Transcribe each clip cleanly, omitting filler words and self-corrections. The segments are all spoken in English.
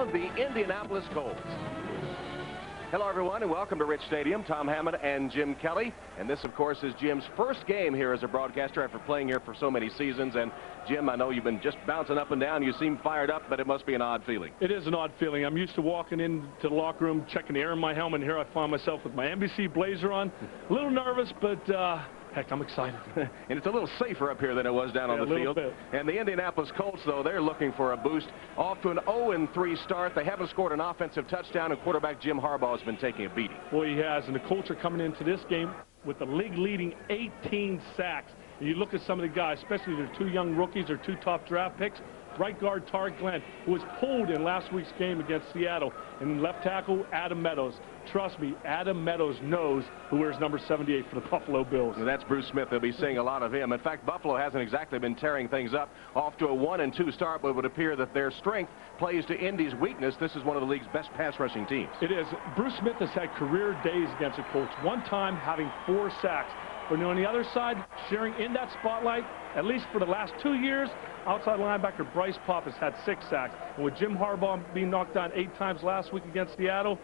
The Indianapolis Colts. Hello, everyone, and welcome to Rich Stadium. Tom Hammond and Jim Kelly. And this, of course, is Jim's first game here as a broadcaster after playing here for so many seasons. And, Jim, I know you've been just bouncing up and down. You seem fired up, but it must be an odd feeling. It is an odd feeling. I'm used to walking into the locker room, checking the air in my helmet, and here I find myself with my NBC blazer on. A little nervous, but heck, I'm excited. And it's a little safer up here than it was down on the field. Bit. And the Indianapolis Colts, though, they're looking for a boost. Off to an 0-3 start. They haven't scored an offensive touchdown, and quarterback Jim Harbaugh has been taking a beating. Boy, he has. And the Colts are coming into this game with the league-leading 18 sacks. And you look at some of the guys, especially their two young rookies or two top draft picks. Right guard Tarek Glenn, who was pulled in last week's game against Seattle. And left tackle Adam Meadows. Trust me, Adam Meadows knows who wears number 78 for the Buffalo Bills. And that's Bruce Smith. They'll be seeing a lot of him. In fact, Buffalo hasn't exactly been tearing things up. Off to a 1-2 start, but it would appear that their strength plays to Indy's weakness. This is one of the league's best pass rushing teams. It is. Bruce Smith has had career days against the Colts. One time having 4 sacks. But on the other side, sharing in that spotlight, at least for the last 2 years, outside linebacker Bryce Popp has had 6 sacks. And with Jim Harbaugh being knocked down 8 times last week against Seattle,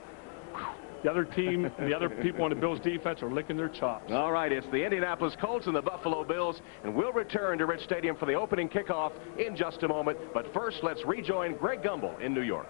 the other team and the other people on the Bills defense are licking their chops. All right, it's the Indianapolis Colts and the Buffalo Bills, and we'll return to Rich Stadium for the opening kickoff in just a moment. But first, let's rejoin Greg Gumbel in New York.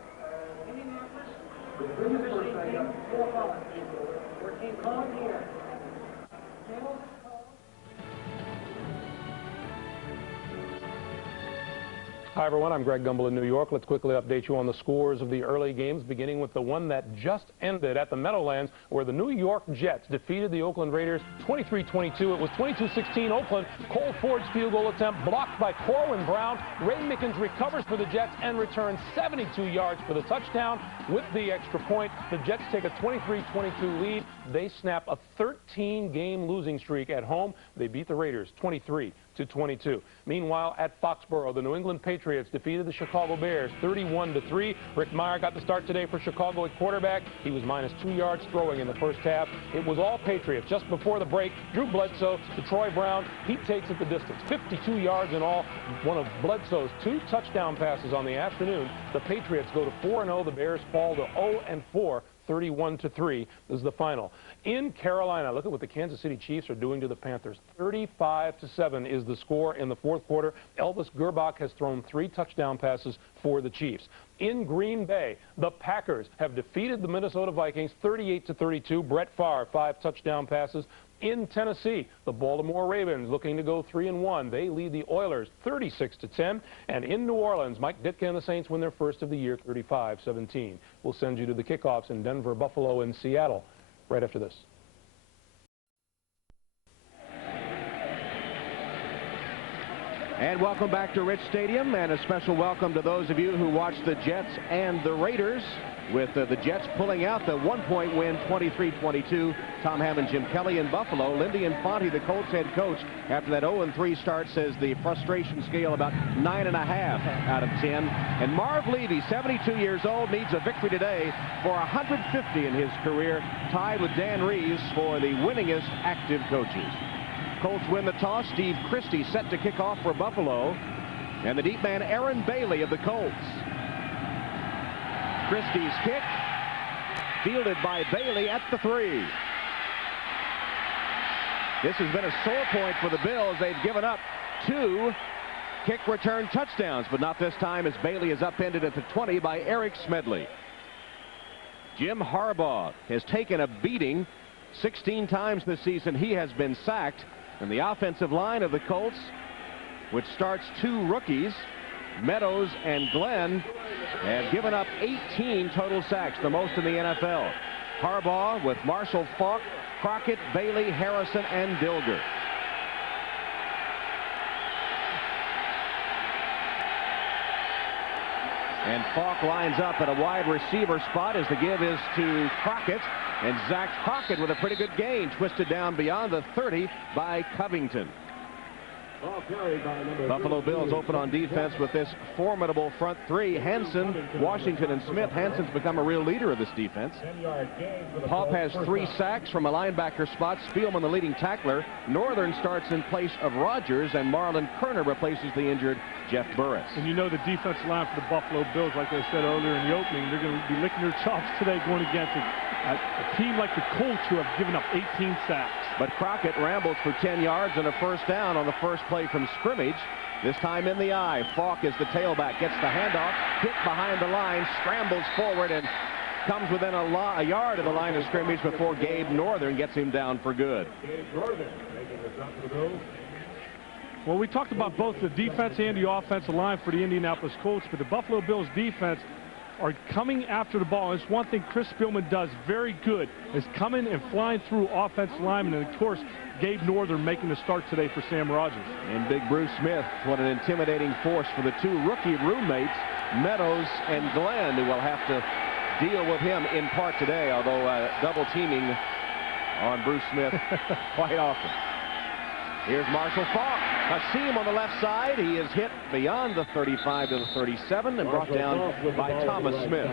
Hi, everyone. I'm Greg Gumbel in New York. Let's quickly update you on the scores of the early games, beginning with the one that just ended at the Meadowlands, where the New York Jets defeated the Oakland Raiders 23-22. It was 22-16 Oakland. Cole Ford's field goal attempt blocked by Corwin Brown. Ray Mickens recovers for the Jets and returns 72 yards for the touchdown. With the extra point, the Jets take a 23-22 lead. They snap a 13-game losing streak at home. They beat the Raiders 23-22. Meanwhile, at Foxborough, the New England Patriots defeated the Chicago Bears 31-3. Rick Meyer got the start today for Chicago at quarterback. He was -2 yards throwing in the first half. It was all Patriots. Just before the break, Drew Bledsoe to Troy Brown. He takes it the distance, 52 yards in all. One of Bledsoe's 2 touchdown passes on the afternoon. The Patriots go to 4-0. The Bears fall to 0-4. 31-3 is the final. In Carolina, look at what the Kansas City Chiefs are doing to the Panthers. 35-7 is the score in the fourth quarter. Elvis Gerbach has thrown 3 touchdown passes for the Chiefs. In Green Bay, the Packers have defeated the Minnesota Vikings 38-32. Brett Favre, 5 touchdown passes. In Tennessee, the Baltimore Ravens looking to go 3-1. They lead the Oilers 36-10. And in New Orleans, Mike Ditka and the Saints win their first of the year 35-17. We'll send you to the kickoffs in Denver, Buffalo, and Seattle right after this. And welcome back to Rich Stadium, and a special welcome to those of you who watched the Jets and the Raiders, with the Jets pulling out the 1-point win, 23-22. Tom Hammond, Jim Kelly in Buffalo. Lindy Infante, the Colts head coach, after that 0-3 start, says the frustration scale about 9.5 out of 10. And Marv Levy, 72 years old, needs a victory today for 150 in his career, tied with Dan Reeves for the winningest active coaches. Colts win the toss. Steve Christie set to kick off for Buffalo. And the deep man, Aaron Bailey of the Colts. Christie's kick, fielded by Bailey at the 3. This has been a sore point for the Bills. They've given up 2 kick return touchdowns, but not this time, as Bailey is upended at the 20 by Eric Smedley. Jim Harbaugh has taken a beating 16 times this season. He has been sacked. And the offensive line of the Colts, which starts 2 rookies, Meadows and Glenn, have given up 18 total sacks, the most in the NFL. Harbaugh with Marshall Faulk, Crockett, Bailey, Harrison, and Dilger. And Faulk lines up at a wide receiver spot as the give is to Crockett. And Zach Crockett with a pretty good gain, twisted down beyond the 30 by Covington. Buffalo Bills open on defense with this formidable front three. Hansen, Washington, and Smith. Hansen's become a real leader of this defense. Popp has 3 sacks from a linebacker spot. Spielman, the leading tackler. Northern starts in place of Rogers, and Marlon Kerner replaces the injured Jeff Burris. And you know the defensive line for the Buffalo Bills, like I said earlier in the opening, they're going to be licking their chops today going against a team like the Colts, who have given up 18 sacks. But Crockett rambles for 10 yards and a first down on the first play from scrimmage. This time in the eye. Faulk is the tailback, gets the handoff, hit behind the line, scrambles forward, and comes within a yard of the line of scrimmage before Gabe Northern gets him down for good. Well, we talked about both the defense and the offensive line for the Indianapolis Colts, but the Buffalo Bills defense are coming after the ball. It's one thing Chris Spielman does very good, is coming and flying through offensive linemen, and of course Gabe Northern making the start today for Sam Rogers. And big Bruce Smith, what an intimidating force for the 2 rookie roommates, Meadows and Glenn, who will have to deal with him in part today, although double teaming on Bruce Smith quite often. Here's Marshall Faulk, a seam on the left side. He is hit beyond the 35 to the 37 and brought down by Thomas Smith.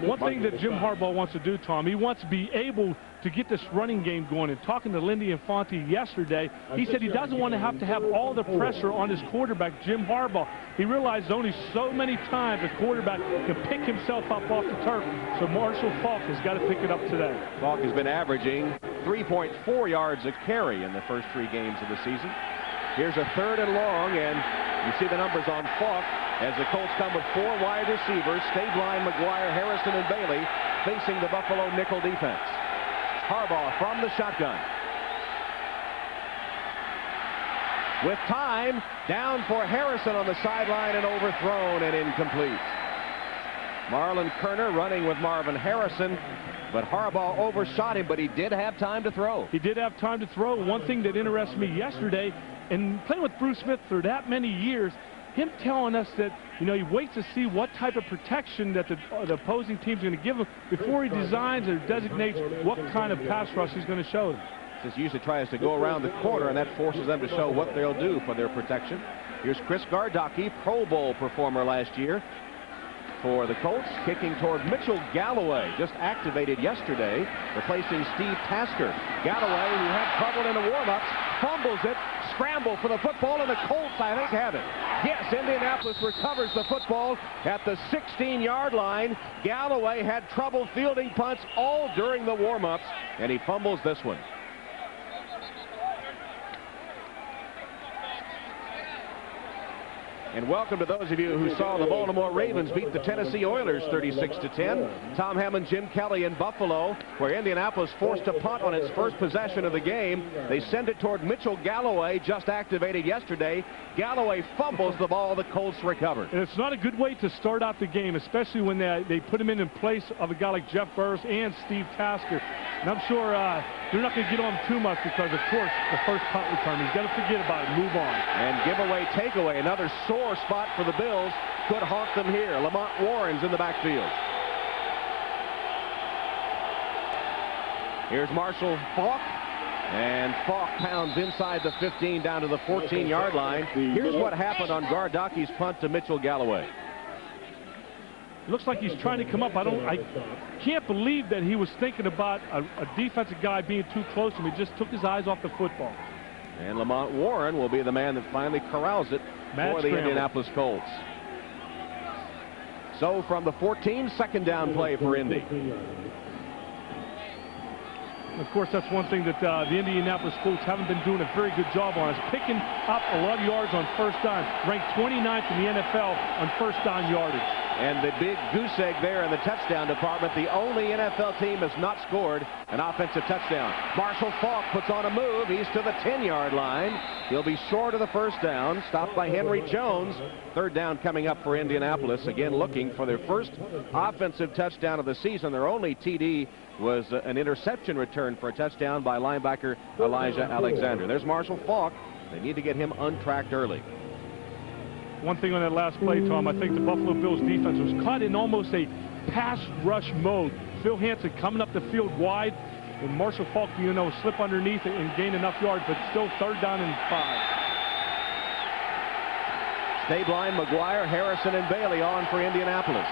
One thing that Jim Harbaugh wants to do, Tom, he wants to be able to get this running game going. And talking to Lindy Infante yesterday, he said he doesn't want to have all the pressure on his quarterback, Jim Harbaugh. He realized only so many times a quarterback can pick himself up off the turf. So Marshall Faulk has got to pick it up today. Faulk has been averaging 3.4 yards a carry in the first 3 games of the season. Here's a 3rd and long, and you see the numbers on Faulk as the Colts come with 4 wide receivers, Stabline, McGuire, Harrison, and Bailey, facing the Buffalo nickel defense. Harbaugh from the shotgun. With time, down for Harrison on the sideline and overthrown and incomplete. Marlon Kerner running with Marvin Harrison, but Harbaugh overshot him, but he did have time to throw. He did have time to throw. One thing that interested me yesterday, and playing with Bruce Smith for that many years, him telling us that, you know, he waits to see what type of protection that the opposing team's going to give him before he designs or designates what kind of pass rush he's going to show them. This usually tries to go around the corner, and that forces them to show what they'll do for their protection. Here's Chris Gardocki, Pro Bowl performer last year for the Colts, kicking toward Mitchell Galloway, just activated yesterday, replacing Steve Tasker. Galloway, who had trouble in the warm-ups, fumbles it, scramble for the football, and the Colts, I think, have it. Yes, Indianapolis recovers the football at the 16-yard line. Galloway had trouble fielding punts all during the warm-ups, and he fumbles this one. And welcome to those of you who saw the Baltimore Ravens beat the Tennessee Oilers 36-10. Tom Hammond, Jim Kelly in Buffalo, where Indianapolis forced a punt on its first possession of the game. They send it toward Mitchell Galloway, just activated yesterday. Galloway fumbles the ball. The Colts recovered. And it's not a good way to start out the game, especially when they put him in place of a guy like Jeff Burris and Steve Tasker. And I'm sure they're not going to get on him too much because, of course, the first punt return, he's got to forget about it, move on. And giveaway, takeaway, another sore spot for the Bills. Could haunt them here. Lamont Warren's in the backfield. Here's Marshall Faulk. And Faulk pounds inside the 15 down to the 14-yard line. Here's what happened on Gardocki's punt to Mitchell Galloway. It looks like he's trying to come up. I can't believe that he was thinking about a defensive guy being too close to him. He just took his eyes off the football. And Lamont Warren will be the man that finally corrals it for the Indianapolis Colts. So from the 14, second down play for Indy. Of course, that's one thing that the Indianapolis Colts haven't been doing a very good job on, is picking up a lot of yards on first down. Ranked 29th in the NFL on first down yardage. And the big goose egg there in the touchdown department. The only NFL team has not scored an offensive touchdown. Marshall Faulk puts on a move. He's to the 10-yard line. He'll be short of the first down. Stopped by Henry Jones. Third down coming up for Indianapolis. Again, looking for their first offensive touchdown of the season. Their only TD was an interception return for a touchdown by linebacker Elijah Alexander. There's Marshall Faulk. They need to get him untracked early. One thing on that last play, Tom, I think the Buffalo Bills defense was caught in almost a pass rush mode. Phil Hansen coming up the field wide, and Marshall Faulk, slip underneath it and gain enough yards, but still third down and 5. Stabline, McGuire, Harrison, and Bailey on for Indianapolis.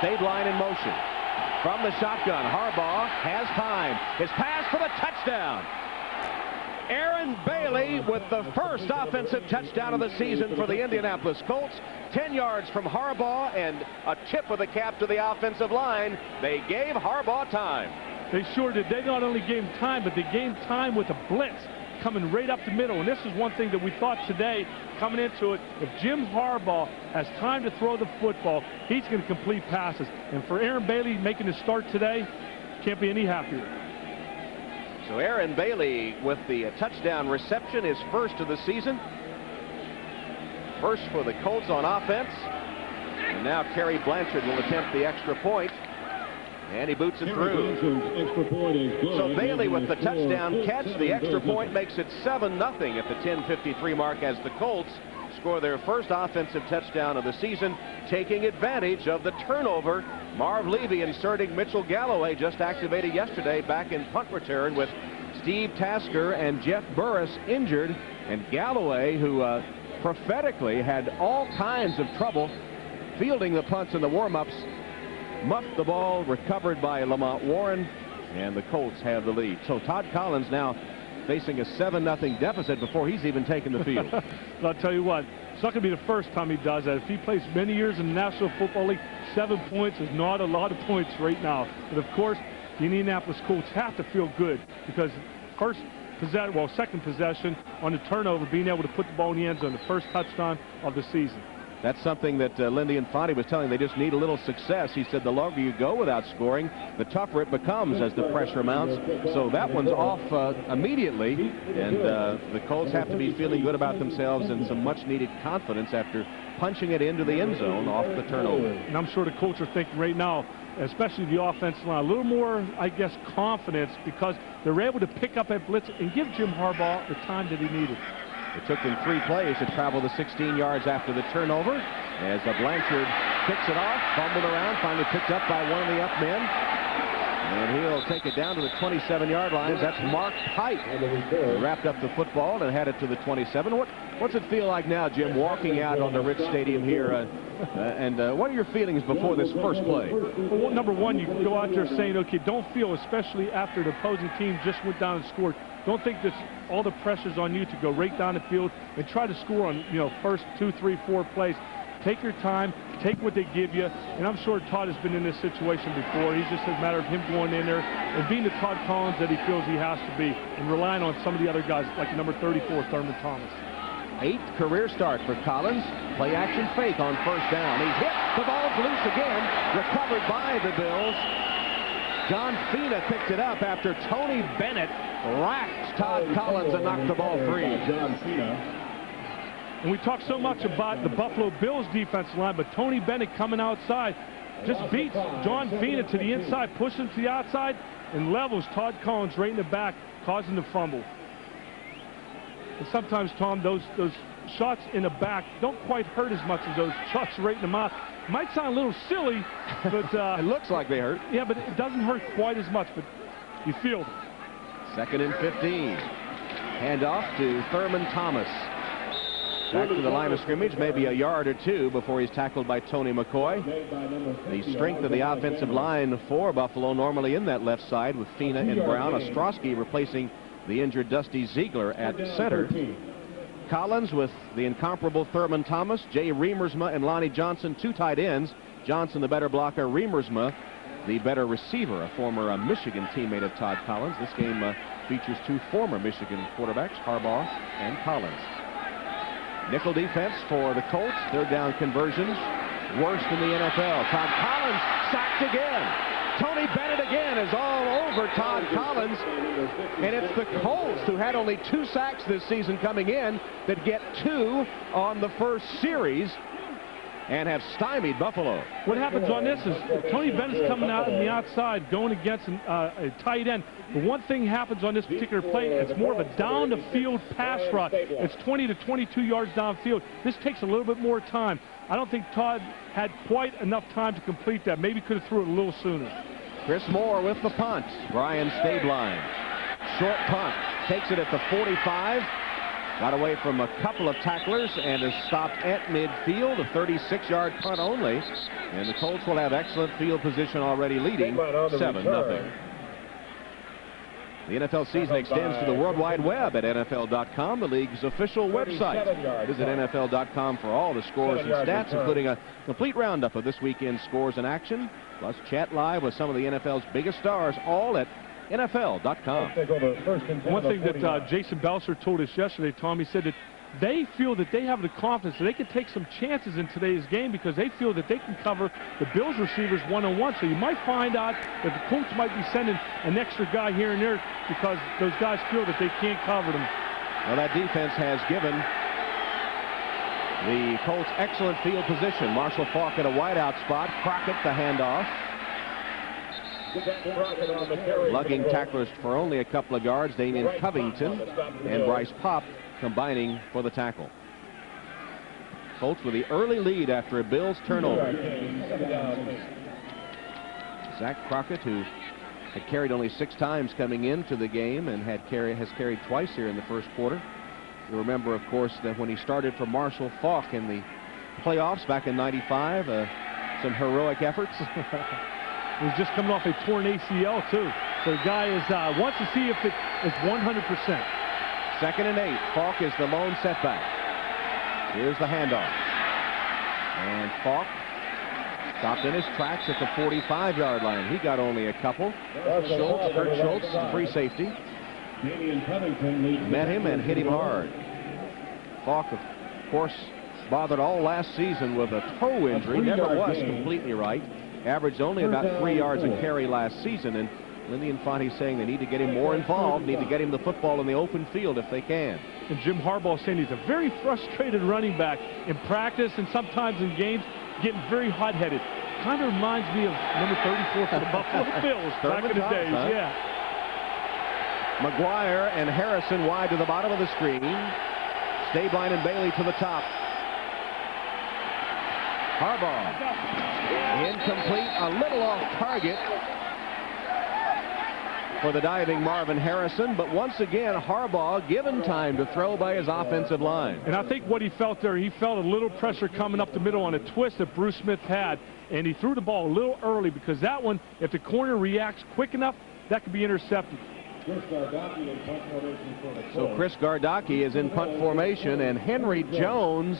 Stabline in motion. From the shotgun, Harbaugh has time. His pass for the touchdown. Aaron Bailey with the first offensive touchdown of the season for the Indianapolis Colts. 10 yards from Harbaugh and a tip of the cap to the offensive line. They gave Harbaugh time. They sure did. They not only gave him time, but they gave him time with a blitz coming right up the middle. And this is one thing that we thought today coming into it. If Jim Harbaugh has time to throw the football, he's going to complete passes. And for Aaron Bailey making his start today, can't be any happier. So Aaron Bailey with the touchdown reception, his first of the season. First for the Colts on offense. And now Kerry Blanchard will attempt the extra point. And he boots it through. So Bailey with the touchdown catch. The extra point makes it 7-0 at the 10:53 mark as the Colts score their first offensive touchdown of the season, taking advantage of the turnover. Marv Levy inserting Mitchell Galloway, just activated yesterday, back in punt return with Steve Tasker and Jeff Burris injured. And Galloway, who prophetically had all kinds of trouble fielding the punts in the warm-ups, muffed the ball, recovered by Lamont Warren, and the Colts have the lead. So Todd Collins now facing a 7-0 deficit before he's even taken the field. I'll tell you what, it's not going to be the first time he does that. If he plays many years in the National Football League, 7 points is not a lot of points right now. But of course, the Indianapolis Colts have to feel good because second possession on the turnover, being able to put the ball in the end zone, the first touchdown of the season. That's something that Lindy Infante was telling. They just need a little success. He said the longer you go without scoring, the tougher it becomes as the pressure mounts. So that one's off immediately, and the Colts have to be feeling good about themselves and some much-needed confidence after punching it into the end zone off the turnover. And I'm sure the Colts are thinking right now, especially the offensive line, a little more, I guess, confidence because they're able to pick up that blitz and give Jim Harbaugh the time that he needed. It took them 3 plays to travel the 16 yards after the turnover as Blanchard kicks it off, fumbled around, finally picked up by one of the up men. And he'll take it down to the 27-yard line. That's Mark Pike. He wrapped up the football and had it to the 27. What's it feel like now, Jim, walking out on the Rich Stadium here? What are your feelings before this first play? Well, number one, you go out there saying, okay, don't feel, especially after the opposing team just went down and scored, don't think that all the pressure's on you to go right down the field and try to score on, first 2, 3, 4 plays. Take your time, take what they give you, and I'm sure Todd has been in this situation before. He's just a matter of him going in there and being the Todd Collins that he feels he has to be and relying on some of the other guys like number 34, Thurman Thomas. 8th career start for Collins. Play action fake on first down. He's hit. The ball's loose again. Recovered by the Bills. John Fina picked it up after Tony Bennett racked Todd Collins and knocked the ball free. And we talk so much about the Buffalo Bills defensive line, but Tony Bennett coming outside just beats John Fina to the inside, pushes to the outside, and levels Todd Collins right in the back, causing the fumble. And sometimes, Tom, those shots in the back don't quite hurt as much as those shots right in the mouth. Might sound a little silly, but it looks like they hurt. Yeah, but it doesn't hurt quite as much, but you feel it. 2nd and 15. Handoff to Thurman Thomas. Back to the line of scrimmage, maybe a yard or 2 before he's tackled by Tony McCoy. The strength of the offensive line for Buffalo normally in that left side with Fina and Brown. Ostrowski replacing the injured Dusty Ziegler at center. Collins with the incomparable Thurman Thomas, Jay Reamersma and Lonnie Johnson, 2 tight ends. Johnson the better blocker, Reamersma the better receiver, a former Michigan teammate of Todd Collins. This game features 2 former Michigan quarterbacks, Harbaugh and Collins. Nickel defense for the Colts. 3rd down conversions, worst in the NFL. Todd Collins sacked again. Tony Bennett again is all over Todd Collins. And it's the Colts, who had only 2 sacks this season coming in, that get 2 on the first series and have stymied Buffalo. What happens on this is Tony Bennett's coming out on the outside going against a tight end. But one thing happens on this particular play, it's more of a down-the-field pass route. It's 20 to 22 yards downfield. This takes a little bit more time. I don't think Todd had quite enough time to complete that. Maybe could have threw it a little sooner. Chris Moore with the punt. Brian Stabline. Short punt. Takes it at the 45. Got away from a couple of tacklers and is stopped at midfield. A 36-yard punt only. And the Colts will have excellent field position already, leading 7-0. The NFL season extends to the World Wide Web at NFL.com, the league's official website. Visit NFL.com for all the scores and stats, including a complete roundup of this weekend's scores and action, plus chat live with some of the NFL's biggest stars, all at NFL.com. One thing that Jason Belser told us yesterday, Tom, he said that they feel that they have the confidence that they can take some chances in today's game because they feel that they can cover the Bills receivers one-on-one. So you might find out that the Colts might be sending an extra guy here and there because those guys feel that they can't cover them. Well, that defense has given the Colts excellent field position. Marshall Faulk at a wideout spot. Crockett the handoff. Lugging tacklers for only a couple of yards. Damian Covington and Bryce Popp combining for the tackle. Colts with the early lead after a Bills turnover. Zach Crockett, who had carried only 6 times coming into the game and has carried twice here in the first quarter. You remember, of course, that when he started for Marshall Faulk in the playoffs back in '95, some heroic efforts. He's just coming off a torn ACL, too. So the guy wants to see if it is 100%. 2nd and 8. Faulk is the lone setback. Here's the handoff. And Faulk stopped in his tracks at the 45-yard line. He got only a couple. Kurt Schultz, the free safety, met him and hit him hard. Faulk, of course, bothered all last season with a toe injury. Never was completely right. Averaged only about 3 yards a carry last season. And Lindy Infante saying they need to get him more involved, need to get him the football in the open field if they can. And Jim Harbaugh saying he's a very frustrated running back in practice and sometimes in games, getting very hot-headed. Kind of reminds me of number 34 for the Buffalo Bills back in the days. Yeah. McGuire and Harrison wide to the bottom of the screen. Stabline and Bailey to the top. Harbaugh incomplete, a little off target for the diving Marvin Harrison, but once again Harbaugh given time to throw by his offensive line. And I think what he felt there, he felt a little pressure coming up the middle on a twist that Bruce Smith had, and he threw the ball a little early because that one, if the corner reacts quick enough, that could be intercepted. So Chris Gardocki is in punt formation, and Henry Jones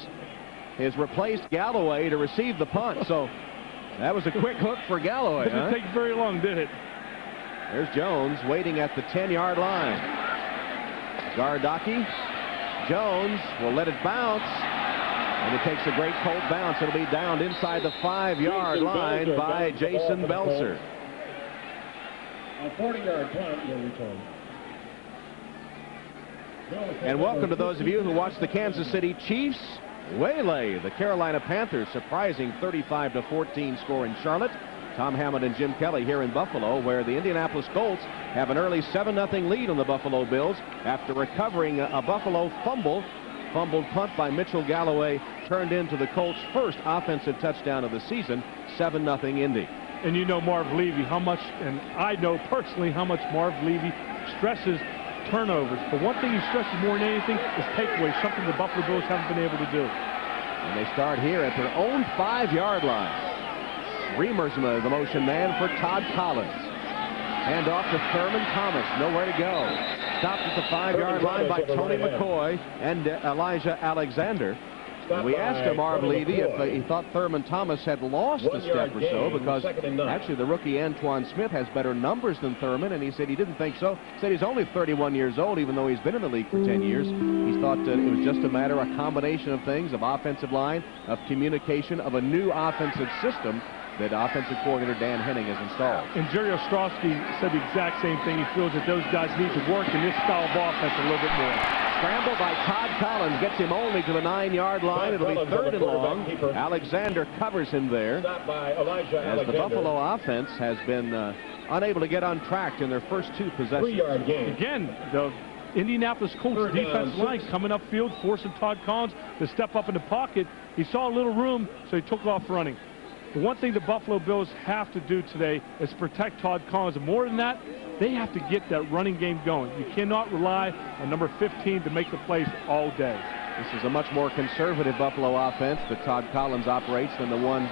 has replaced Galloway to receive the punt. So that was a quick hook for Galloway. Didn't take very long, did it? There's Jones waiting at the 10-yard line. Gardocki. Jones will let it bounce. And it takes a great Colt bounce. It'll be downed inside the 5-yard line by Jason Belser. A 40-yard punt will return. And welcome to those of you who watch the Kansas City Chiefs waylay the Carolina Panthers, surprising 35-14 score in Charlotte. Tom Hammond and Jim Kelly here in Buffalo, where the Indianapolis Colts have an early 7-0 lead on the Buffalo Bills after recovering a Buffalo fumbled punt by Mitchell Galloway turned into the Colts' first offensive touchdown of the season. 7-0 Indy. And you know Marv Levy, how much, and I know personally how much Marv Levy stresses turnovers. But one thing he stresses more than anything is takeaways, something the Buffalo Bills haven't been able to do. And they start here at their own 5-yard line. Remersma, the motion man for Todd Collins. Hand off to Thurman Thomas. Nowhere to go. Stopped at the 5-yard line by Tony McCoy and Elijah Alexander. We asked Marv Levy if he thought Thurman Thomas had lost a step or so, because actually the rookie Antoine Smith has better numbers than Thurman, and he said he didn't think so. He said he's only 31 years old, even though he's been in the league for 10 years. He thought it was just a matter, a combination of things, of offensive line, of communication, of a new offensive system that offensive coordinator Dan Henning has installed. And Jerry Ostrowski said the exact same thing. He feels that those guys need to work in this style of offense a little bit more. Scramble by Todd Collins gets him only to the 9-yard line. It'll be 3rd and long. Alexander covers him there as the Buffalo offense has been unable to get on track in their first 2 possessions. Again, the Indianapolis Colts defense line coming upfield, forcing Todd Collins to step up in the pocket. He saw a little room, so he took off running. The one thing the Buffalo Bills have to do today is protect Todd Collins. And more than that, they have to get that running game going. You cannot rely on number 15 to make the plays all day. This is a much more conservative Buffalo offense that Todd Collins operates than the one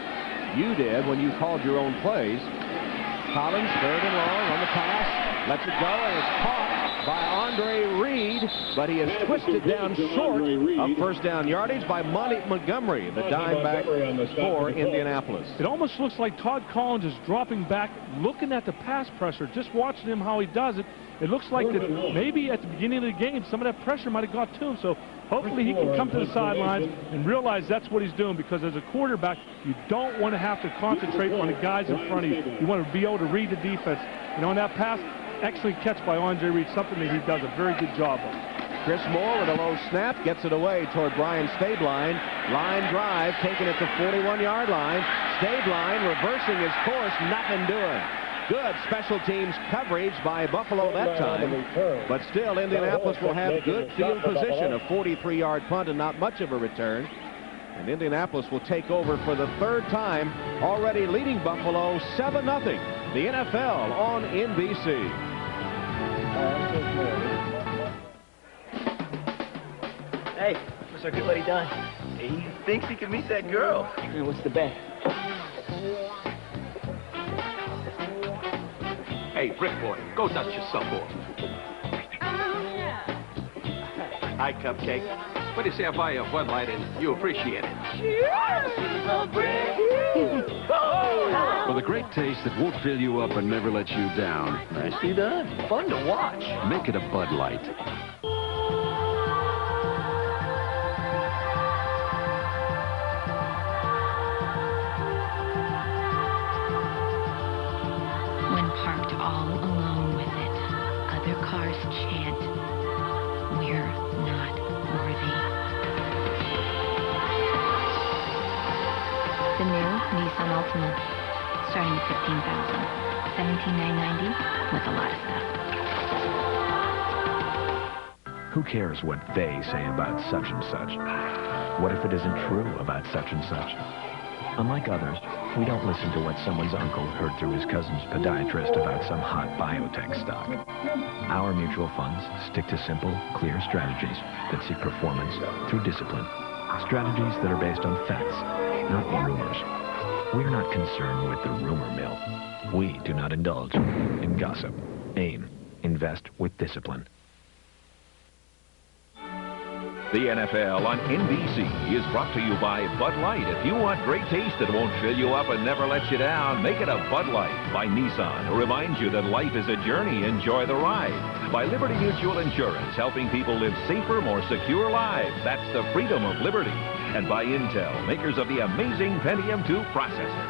you did when you called your own plays. Collins, 3rd and long on the pass, lets it go, and it's caught by Andre Reed, but he is twisted down short of first down yardage by Monty Montgomery, the dime back for Indianapolis. It almost looks like Todd Collins is dropping back, looking at the pass pressure, just watching him how he does it. It looks like that maybe at the beginning of the game, some of that pressure might have got to him. So hopefully he can come to the sidelines and realize that's what he's doing, because as a quarterback, you don't want to have to concentrate on the guys in front of you. You want to be able to read the defense. And on that pass, excellent catch by Andre Reed, something that he does a very good job of. Chris Moore with a low snap gets it away toward Brian Stabline. Line drive, taking it to 41-yard line. Stabline reversing his course, nothing doing. Good special teams coverage by Buffalo that time, but still Indianapolis will have good field position, a 43-yard punt and not much of a return. And Indianapolis will take over for the 3rd time, already leading Buffalo 7-0. The NFL on NBC. Hey, what's our good buddy Don? He thinks he can meet that girl. What's the bet? Hey, Brick Boy, go dust yourself off. Hi, Cupcake. What do you say I buy you a Bud Light and you appreciate it? For the great taste that won't fill you up and never let you down. Nicely done. Fun to watch. Make it a Bud Light. When parked all alone with it, other cars chant, "We're not worthy." The new Nissan Altima, starting at $15,000, $17,990 with a lot of stuff. Who cares what they say about such and such? What if it isn't true about such and such? Unlike others, we don't listen to what someone's uncle heard through his cousin's podiatrist about some hot biotech stock. Our mutual funds stick to simple, clear strategies that seek performance through discipline. Strategies that are based on facts, not rumors. We're not concerned with the rumor mill. We do not indulge in gossip. AIM. Invest with discipline. The NFL on NBC is brought to you by Bud Light. If you want great taste that won't fill you up and never let you down, make it a Bud Light. By Nissan, who reminds you that life is a journey. Enjoy the ride. By Liberty Mutual Insurance, helping people live safer, more secure lives. That's the freedom of liberty. And by Intel, makers of the amazing Pentium 2 processor.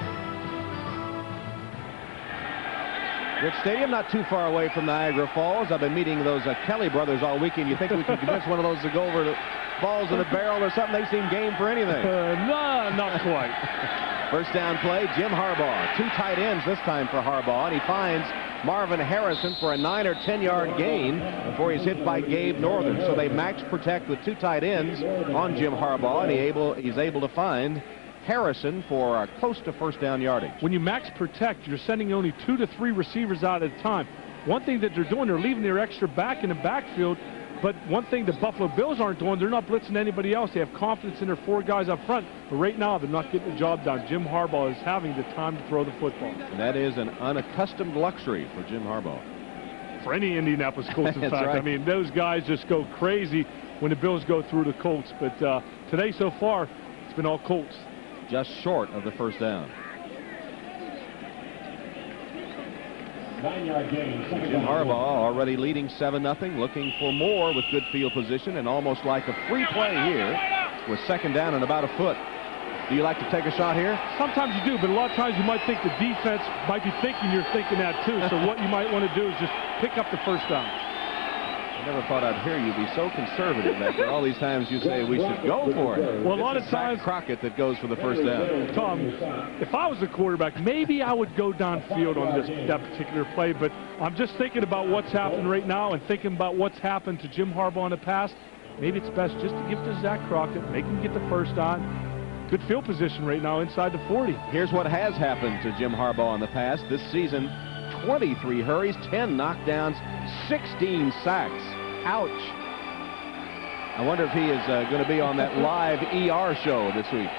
Rich Stadium, not too far away from Niagara Falls. I've been meeting those Kelly brothers all weekend. You think we can convince one of those to go over to balls in a barrel or something? They seem game for anything. No, not quite. First down play, Jim Harbaugh. 2 tight ends this time for Harbaugh, and he finds Marvin Harrison for a 9 or 10-yard gain before he's hit by Gabe Northern. So they max protect with 2 tight ends on Jim Harbaugh, and he's able to find Harrison for close to first down yardage. When you max protect, you're sending only 2 to 3 receivers out at a time. One thing that they're doing, they're leaving their extra back in the backfield. But one thing the Buffalo Bills aren't doing, they're not blitzing anybody else. They have confidence in their 4 guys up front. But right now, they're not getting the job done. Jim Harbaugh is having the time to throw the football. And that is an unaccustomed luxury for Jim Harbaugh. For any Indianapolis Colts, in fact. Right. I mean, those guys just go crazy when the Bills go through the Colts. But today so far, it's been all Colts. Just short of the first down. 9-yard gain. Jim Harbaugh already leading 7-0, looking for more with good field position and almost like a free play here with second down and about a foot. Do you like to take a shot here? Sometimes you do, but a lot of times you might think the defense might be thinking you're thinking that too. So what you might want to do is just pick up the first down. I never thought I'd hear you be so conservative after all these times you say we should go for it. Well, a lot of times Crockett that goes for the first down. Tom, if I was the quarterback, maybe I would go downfield on that particular play, but I'm just thinking about what's happened right now and thinking about what's happened to Jim Harbaugh in the past. Maybe it's best just to give it to Zach Crockett, make him get the first down. Good field position right now inside the 40. Here's what has happened to Jim Harbaugh in the past. This season, 23 hurries, 10 knockdowns, 16 sacks. Ouch. I wonder if he is going to be on that live ER show this week.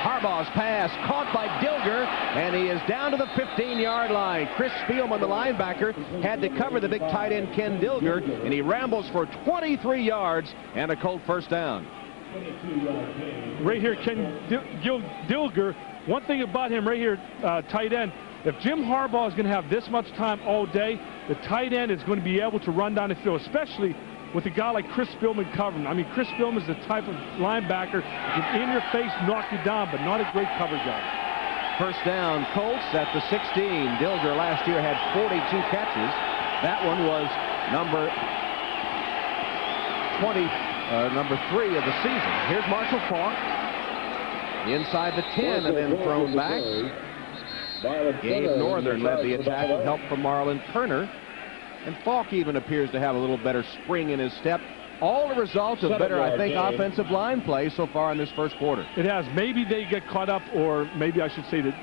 Harbaugh's pass caught by Dilger, and he is down to the 15-yard line. Chris Spielman, the linebacker, had to cover the big tight end Ken Dilger, and he rambles for 23 yards and a Colt first down. Right here, Ken Dilger. One thing about him right here, tight end, if Jim Harbaugh is going to have this much time all day, the tight end is going to be able to run down the field, especially with a guy like Chris Spielman covering. I mean, Chris Spielman is the type of linebacker that can in your face knock you down, but not a great coverage guy. First down, Colts at the 16. Dilger last year had 42 catches. That one was number 3 of the season. Here's Marshall Faulk inside the 10 and then thrown back. Gabe Northern led the attack with help from Marlon Turner. And Faulk even appears to have a little better spring in his step. All the results of better, I think, offensive line play so far in this first quarter. It has. Maybe they get caught up, or maybe I should say that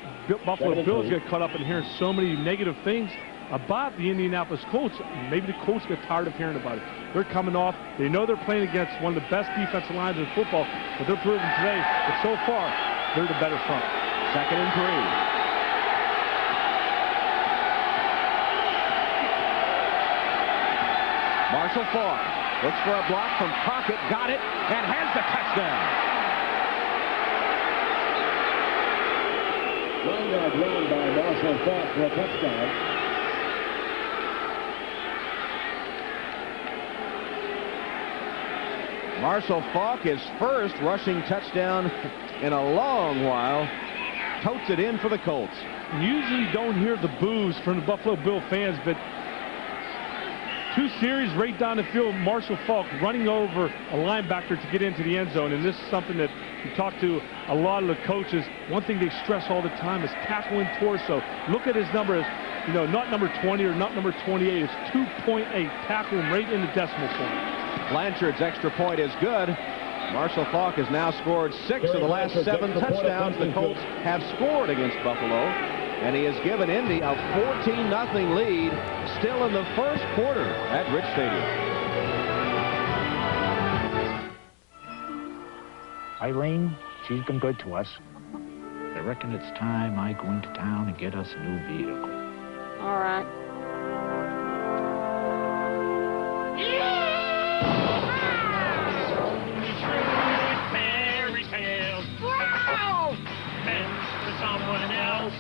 Buffalo Bills get caught up in hearing so many negative things about the Indianapolis Colts. Maybe the Colts get tired of hearing about it. They're coming off. They know they're playing against one of the best defensive lines in football, but they're proving today that so far they're the better front. 2nd and 3. Marshall Faulk looks for a block from Crockett, got it, and has the touchdown. 9-yard run by Marshall Faulk for a touchdown. Marshall Faulk, his first rushing touchdown in a long while, totes it in for the Colts. You usually don't hear the boos from the Buffalo Bill fans, but 2 series right down the field, Marshall Faulk running over a linebacker to get into the end zone. And this is something that you talk to a lot of the coaches. One thing they stress all the time is tackling torso. Look at his number as, you know, not number 20 or not number 28. It's 2.8. Tackle him right in the decimal point. Blanchard's extra point is good. Marshall Faulk has now scored 6 of the last 7 touchdowns the Colts have scored against Buffalo. And he has given Indy a 14-0 lead still in the first quarter at Rich Stadium. Eileen, she's been good to us. I reckon it's time I go into town and get us a new vehicle. All right.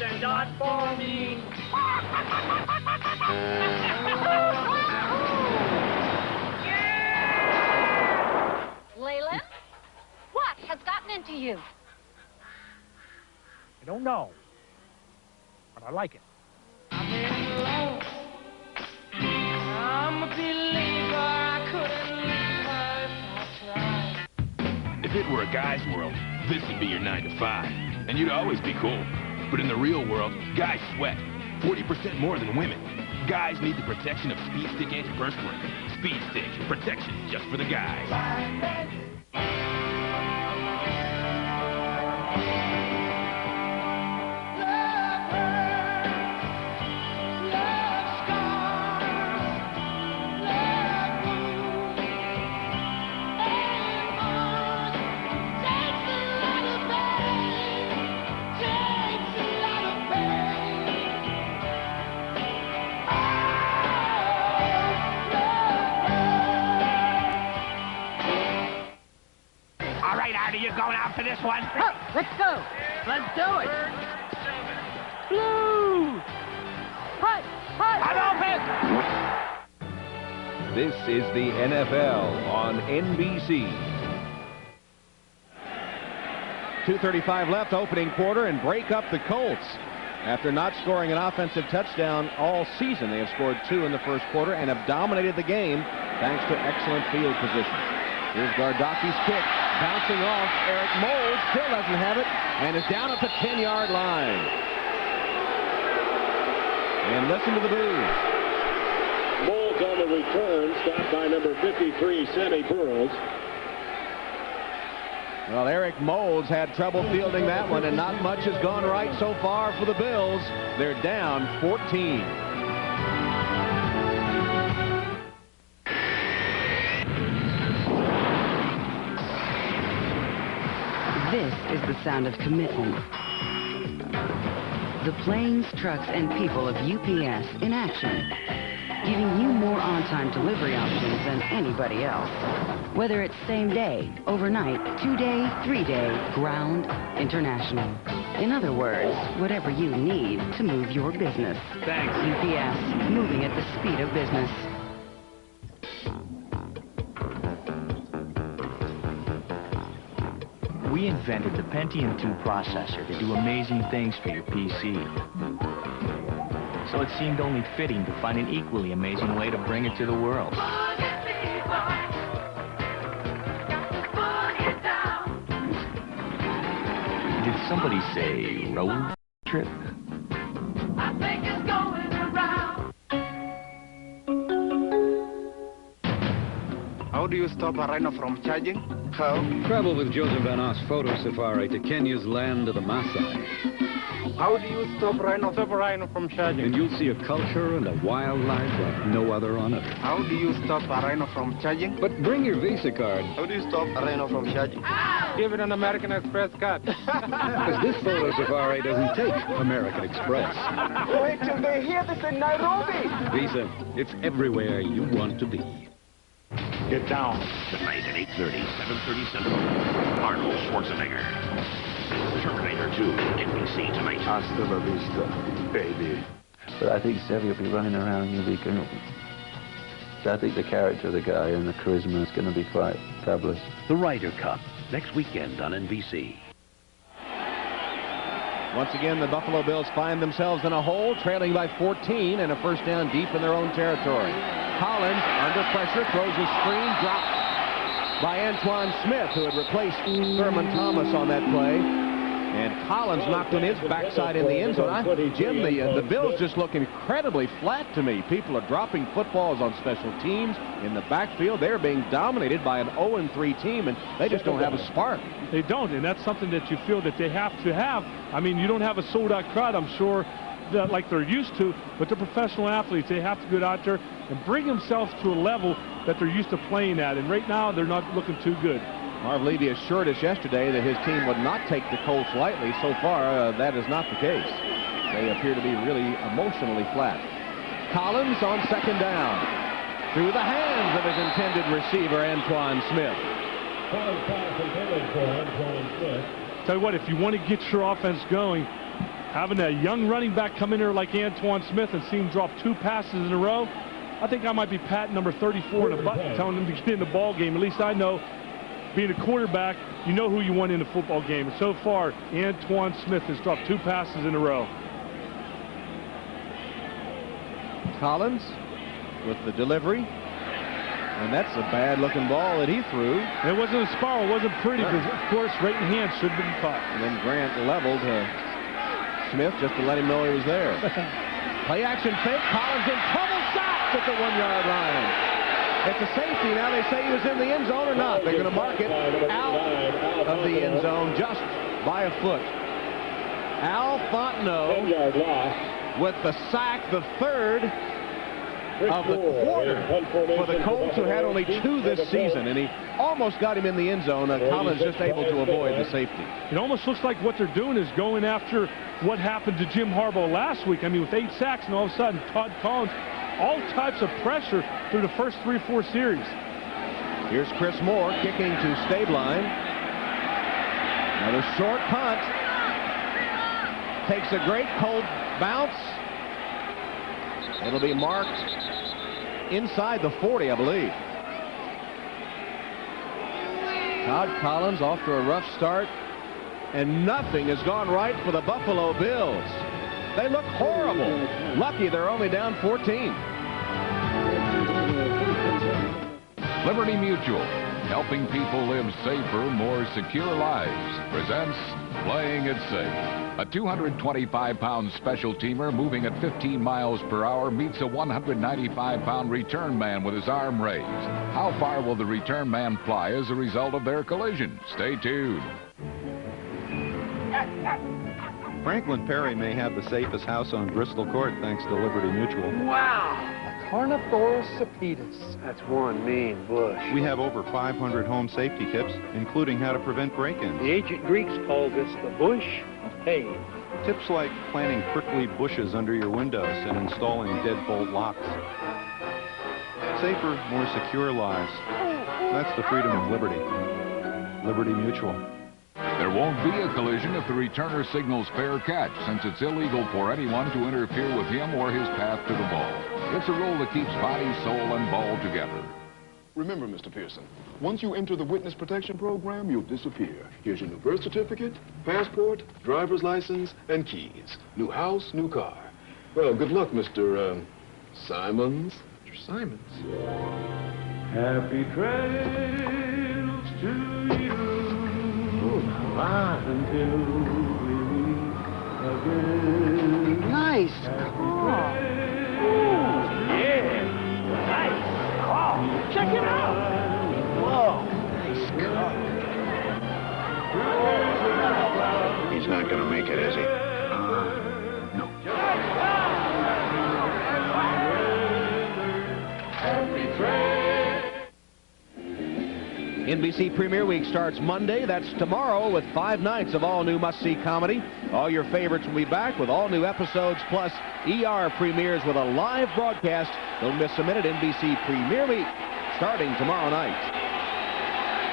And not for me. Leyland, what has gotten into you? I don't know, but I like it. I'm a believer, I couldn't leave her if I tried. If it were a guy's world, this would be your 9 to 5, and you'd always be cool. But in the real world, guys sweat 40% more than women. Guys need the protection of Speed Stick antiperspirant. Speed Stick, protection just for the guys. You going out for this one? Oh, let's go. Let's do it. Blue. Hut. I'm open. This is the NFL on NBC. 2:35 left, opening quarter, and break up the Colts. After not scoring an offensive touchdown all season, they have scored 2 in the first quarter and have dominated the game thanks to excellent field position. Here's Gardaki's kick, bouncing off. Eric Mold still doesn't have it and is down at the 10-yard line. And listen to the boos. Mold's on the return, stopped by number 53, Sammy Burrows. Well, Eric Moles had trouble fielding that one, and not much has gone right so far for the Bills. They're down 14. This is the sound of commitment. The planes, trucks, and people of UPS in action, giving you more on-time delivery options than anybody else. Whether it's same day, overnight, 2-day, 3-day, ground, international. In other words, whatever you need to move your business. Thanks. UPS, moving at the speed of business. We invented the Pentium 2 processor to do amazing things for your PC. So it seemed only fitting to find an equally amazing way to bring it to the world. Did somebody say road trip? I think it's going around. How do you stop a rhino from charging? How? Travel with Joseph Van Oss Photo Safari to Kenya's land of the Maasai. How do you stop a rhino from charging? And you'll see a culture and a wildlife like no other on earth. How do you stop a rhino from charging? But bring your Visa card. How do you stop a rhino from charging? Give it an American Express card. Because this photo safari doesn't take American Express. Wait till they hear this in Nairobi. Visa, it's everywhere you want to be. Get down. Tonight at 8:30, 7:30 Central. Arnold Schwarzenegger. Terminator 2, NBC tonight. Hasta la vista, baby. But I think Sevy will be running around and you'll be going. So I think the character of the guy and the charisma is going to be quite fabulous. The Ryder Cup, next weekend on NBC. Once again, the Buffalo Bills find themselves in a hole, trailing by 14 and a first down deep in their own territory. Collins, under pressure, throws a screen, dropped by Antoine Smith, who had replaced Thurman Thomas on that play. And Collins knocked on his backside in the end zone. Jim, the Bills just look incredibly flat to me. People are dropping footballs on special teams. In the backfield, they're being dominated by an 0-3 team, and they just don't have a spark. They don't, and that's something that you feel that they have to have. I mean, you don't have a sold-out crowd, I'm sure, that like they're used to, but they're professional athletes. They have to get out there and bring themselves to a level that they're used to playing at, and right now they're not looking too good. Marv Levy assured us yesterday that his team would not take the Colts lightly. So far, that is not the case. They appear to be really emotionally flat. Collins on second down. Through the hands of his intended receiver, Antoine Smith. Tell you what, if you want to get your offense going, having a young running back come in there like Antoine Smith and see him drop 2 passes in a row, I think I might be patting number 34 in the butt, telling him to get in the ball game. At least I know, being a quarterback, you know who you want in a football game. And so far, Antoine Smith has dropped 2 passes in a row. Collins with the delivery. And that's a bad-looking ball that he threw. And it wasn't a spiral. It wasn't pretty because, of course, right in hand should have been caught. And then Grant leveled Smith just to let him know he was there. Play action fake. Collins in trouble. Stops at the 1-yard line. It's a safety. Now they say he was in the end zone or not. They're going to mark it out of the end zone just by a foot. Al Fontenot with the sack, the third of the quarter for the Colts, who had only 2 this season, and he almost got him in the end zone. Collins just able to avoid the safety. It almost looks like what they're doing is going after what happened to Jim Harbaugh last week. I mean, with 8 sacks, and all of a sudden Todd Collins, all types of pressure through the first 3 or 4 series. Here's Chris Moore kicking to Stabline. Another short punt. Takes a great cold bounce. It'll be marked inside the 40, I believe. Todd Collins off to a rough start, and nothing has gone right for the Buffalo Bills. They look horrible. Lucky they're only down 14. Liberty Mutual, Helping people live safer, more secure lives presents Playing It Safe. A 225-pound special teamer moving at 15 miles per hour meets a 195-pound return man with his arm raised. How far will the return man fly as a result of their collision? Stay tuned. Franklin Perry may have the safest house on Bristol Court thanks to Liberty Mutual. Wow! A Carnithoris sapidus. That's one mean bush. We have over 500 home safety tips, including how to prevent break-ins. The ancient Greeks called this the bush of pain. Tips like planting prickly bushes under your windows and installing deadbolt locks. Safer, more secure lives. That's the freedom of liberty. Liberty Mutual. There won't be a collision if the returner signals fair catch, since it's illegal for anyone to interfere with him or his path to the ball. It's a rule that keeps body, soul, and ball together. Remember, Mr. Pearson, once you enter the witness protection program, you'll disappear. Here's your new birth certificate, passport, driver's license, and keys. New house, new car. Well, good luck, Mr. Simons. Mr. Simons. Happy trails to you. Until we meet again. Nice call. Yeah, nice call. Check it out. Whoa, nice call. He's not going to make it, is he? No. Happy trails. NBC Premiere Week starts Monday. That's tomorrow with 5 nights of all-new must-see comedy. All your favorites will be back with all-new episodes, plus ER premieres with a live broadcast. Don't miss a minute. NBC Premiere Week starting tomorrow night.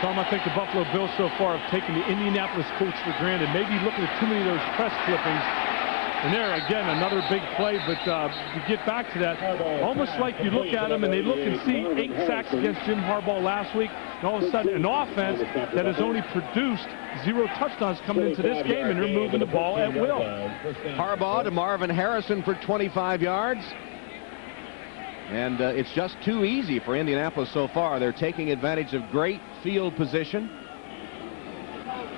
Tom, I think the Buffalo Bills so far have taken the Indianapolis Colts for granted. Maybe looking at too many of those press clippings. And there, again, another big play, but to get back to that, almost like you look at them and they look and see 8 sacks against Jim Harbaugh last week, and all of a sudden an offense that has only produced 0 touchdowns coming into this game, and they're moving the ball at will. Harbaugh to Marvin Harrison for 25 yards. And it's just too easy for Indianapolis so far. They're taking advantage of great field position.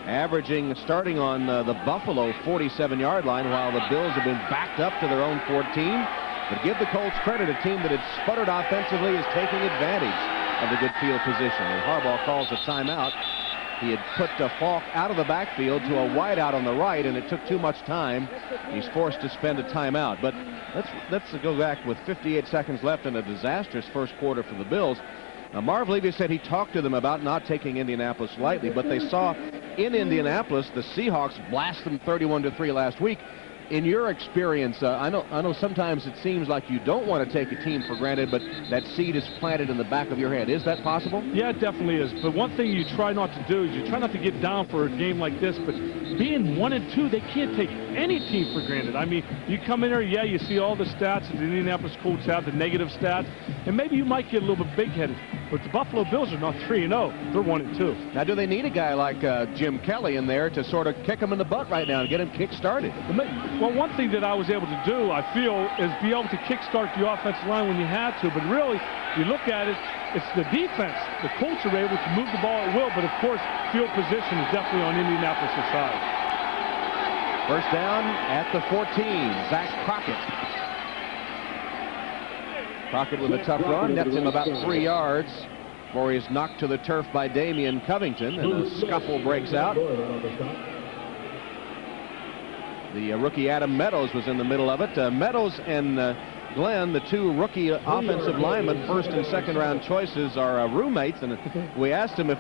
Averaging, starting on the Buffalo 47-yard line, while the Bills have been backed up to their own 14. But give the Colts credit, a team that had sputtered offensively is taking advantage of the good field position. And Harbaugh calls a timeout. He had put Faulk out of the backfield to a wideout on the right, and it took too much time. He's forced to spend a timeout. But let's go back with 58 seconds left in a disastrous first quarter for the Bills. Now, Marv Levy said he talked to them about not taking Indianapolis lightly, but they saw in Indianapolis the Seahawks blast them 31-3 last week. In your experience, I know sometimes it seems like you don't want to take a team for granted, but that seed is planted in the back of your head. Is that possible? Yeah, it definitely is. But one thing you try not to do is you try not to get down for a game like this, but being 1-2, they can't take any team for granted. I mean, you come in there, yeah, you see all the stats that the Indianapolis Colts have, the negative stats, and maybe you might get a little bit big-headed. But the Buffalo Bills are not 3-0. They're 1-2. Now, do they need a guy like Jim Kelly in there to sort of kick him in the butt right now and get him kick-started? Well, one thing that I was able to do, I feel, is be able to kick-start the offensive line when you had to. But really, you look at it, it's the defense. The Colts are able to move the ball at will, but of course, field position is definitely on Indianapolis' side. First down at the 14. Zach Crockett. Crockett with a tough run, nets him about 3 yards before he's knocked to the turf by Damian Covington, and a scuffle breaks out. The rookie Adam Meadows was in the middle of it. Meadows and Glenn, the 2 rookie offensive linemen, first and second round choices, are roommates, and we asked him if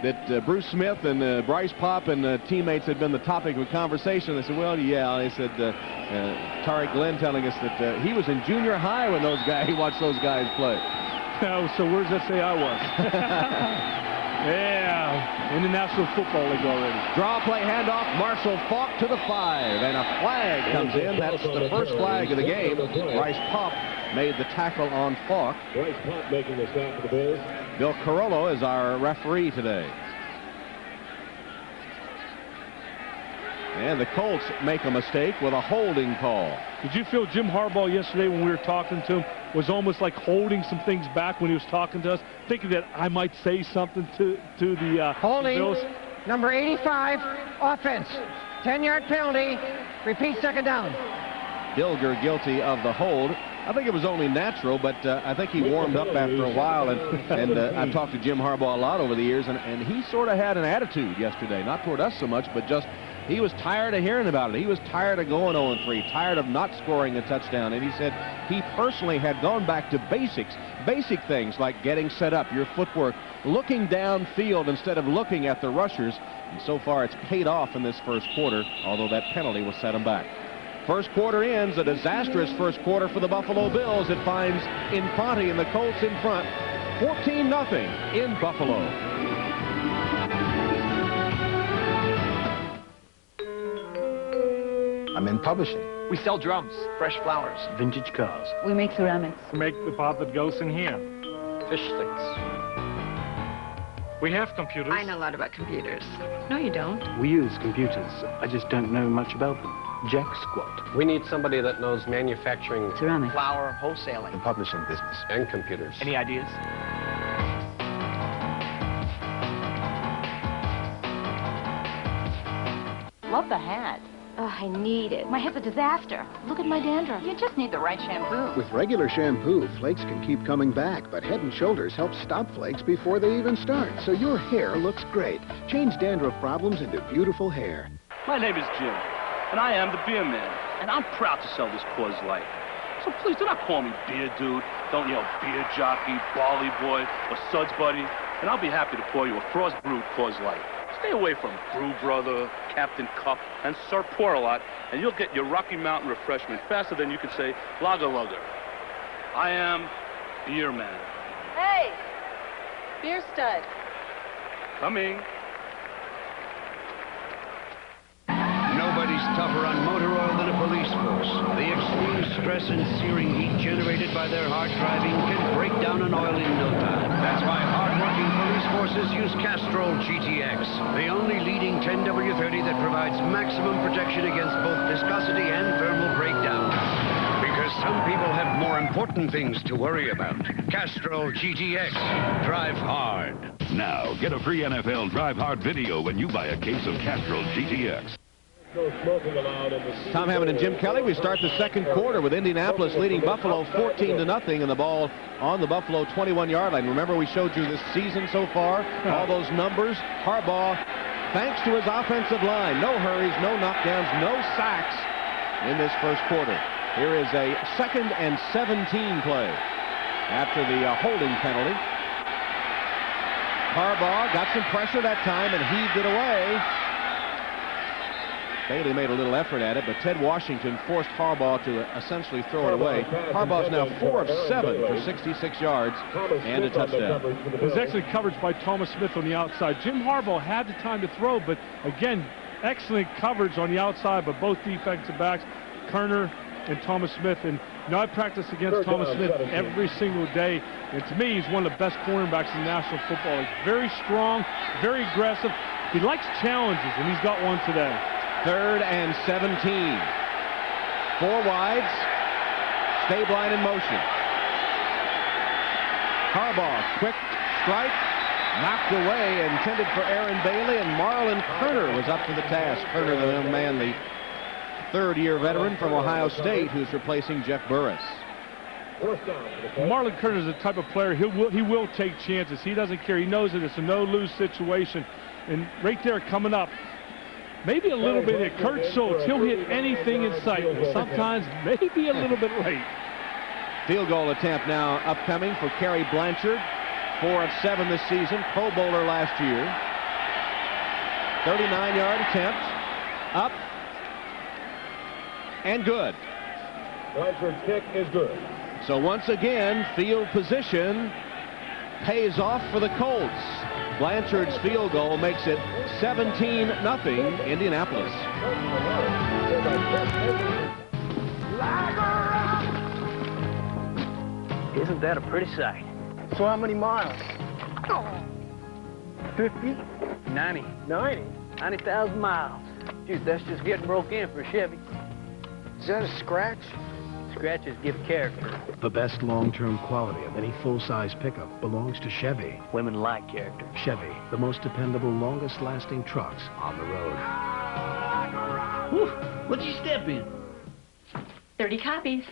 that Bruce Smith and Bryce Popp and teammates had been the topic of conversation. They said, well, yeah. They said, Tariq Glenn telling us that he was in junior high when he watched those guys play. Oh, so where does that say I was? Yeah, in the National Football League already. Draw play handoff, Marshall Faulk to the 5, and a flag comes in. That's the first flag of the game. Bryce Popp made the tackle on Faulk. Bryce Popp making the stop for the Bills. Bill Carollo is our referee today. And the Colts make a mistake with a holding call. Did you feel Jim Harbaugh yesterday when we were talking to him was almost like holding some things back when he was talking to us, thinking that I might say something to the holding, Bills? Number 85, offense. 10-yard penalty. Repeat, second down. Dilger guilty of the hold. I think it was only natural, but I think he warmed up after a while, and I've talked to Jim Harbaugh a lot over the years, and he sort of had an attitude yesterday, not toward us so much, but just he was tired of hearing about it. He was tired of going 0-3, tired of not scoring a touchdown, and he said he personally had gone back to basic things like getting set up, your footwork, looking downfield instead of looking at the rushers, and so far it's paid off in this first quarter, although that penalty will set him back. First quarter ends, a disastrous first quarter for the Buffalo Bills. It finds Infante and the Colts in front, 14-0 in Buffalo. I'm in publishing. We sell drums, fresh flowers, vintage cars. We make ceramics. We make the part that goes in here. Fish sticks. We have computers. I know a lot about computers. No, you don't. We use computers. I just don't know much about them. Jack squat. We need somebody that knows manufacturing, ceramic, flour, wholesaling, the publishing business, and computers. Any ideas? Love the hat. Oh, I need it. My head's a disaster. Look at my dandruff. You just need the right shampoo. With regular shampoo, flakes can keep coming back, but Head & Shoulders helps stop flakes before they even start, so your hair looks great. Change dandruff problems into beautiful hair. My name is Jim, and I am the beer man, and I'm proud to sell this Coors Light. So please do not call me beer dude. Don't yell beer jockey, barley boy, or suds buddy, and I'll be happy to pour you a frost brewed Coors Light. Stay away from Brew Brother, Captain Cup, and Sir Pour-A-Lot, and you'll get your Rocky Mountain refreshment faster than you can say Lager Lugger. I am Beer Man. Hey! Beer stud. Coming. Nobody's tougher on motor oil than a police force. The extreme stress and searing heat generated by their hard driving can break down an oil in no time. That's why hard-working police forces use Castrol GTX, the only leading 10W30 that provides maximum protection against both viscosity and thermal breakdown. Because some people have more important things to worry about. Castrol GTX. Drive hard. Now, get a free NFL Drive Hard video when you buy a case of Castrol GTX. Tom Hammond and Jim Kelly. We start the second quarter with Indianapolis leading Buffalo 14-0, and the ball on the Buffalo 21-yard line. Remember, we showed you this season so far, all those numbers. Harbaugh, thanks to his offensive line, no hurries, no knockdowns, no sacks in this first quarter. Here is a 2nd and 17 play after the holding penalty. Harbaugh got some pressure that time and heaved it away. Bailey made a little effort at it, but Ted Washington forced Harbaugh to essentially throw it away. Harbaugh's now 4 of 7 for 66 yards and a touchdown. It was actually coverage by Thomas Smith on the outside. Jim Harbaugh had the time to throw, but again, excellent coverage on the outside by both defensive backs, Kerner and Thomas Smith. And you know, I practice against Thomas Smith every single day, and to me, he's one of the best cornerbacks in National Football. He's very strong, very aggressive. He likes challenges, and he's got one today. 3rd and 17. 4 wides. Stabline in motion. Harbaugh, quick strike, knocked away, intended for Aaron Bailey, and Marlon Kerner was up to the task. Kerner, the young man, the 3rd-year veteran from Ohio State, who's replacing Jeff Burris. Marlon Kerner is the type of player, he will take chances. He doesn't care. He knows that it's a no-lose situation. And right there coming up, maybe a little bit at Kurt Schultz. He'll hit anything in sight. Sometimes maybe a little bit late. Field goal attempt now upcoming for Kerry Blanchard. 4 of 7 this season. Pro Bowler last year. 39-yard attempt. Up. And good. Blanchard's kick is good. So once again, field position pays off for the Colts. Blanchard's field goal makes it 17-0 Indianapolis. Isn't that a pretty sight? So how many miles? 50? 90. 90? 90,000 miles. Dude, that's just getting broke in for a Chevy. Is that a scratch? Scratches give character. The best long-term quality of any full-size pickup belongs to Chevy. Women like character. Chevy, the most dependable, longest-lasting trucks on the road. Whew, what'd you step in? 30 copies.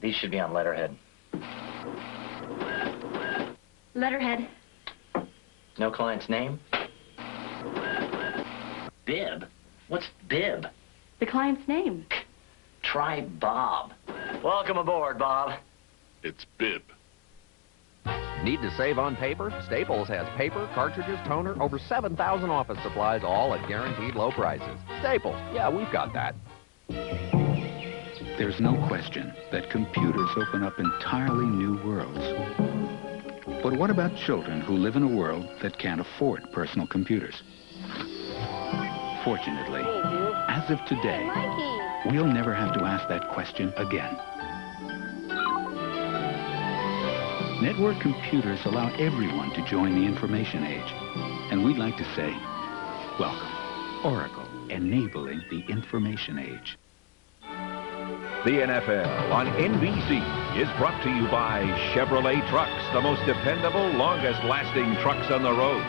These should be on letterhead. Letterhead. No client's name? Bib? What's bib? The client's name. Try Bob. Welcome aboard, Bob. It's Bib. Need to save on paper? Staples has paper, cartridges, toner, over 7,000 office supplies, all at guaranteed low prices. Staples, yeah, we've got that. There's no question that computers open up entirely new worlds. But what about children who live in a world that can't afford personal computers? Fortunately, as of today, we'll never have to ask that question again. Network computers allow everyone to join the information age. And we'd like to say, welcome, Oracle, enabling the information age. The NFL on NBC is brought to you by Chevrolet Trucks, the most dependable, longest-lasting trucks on the road.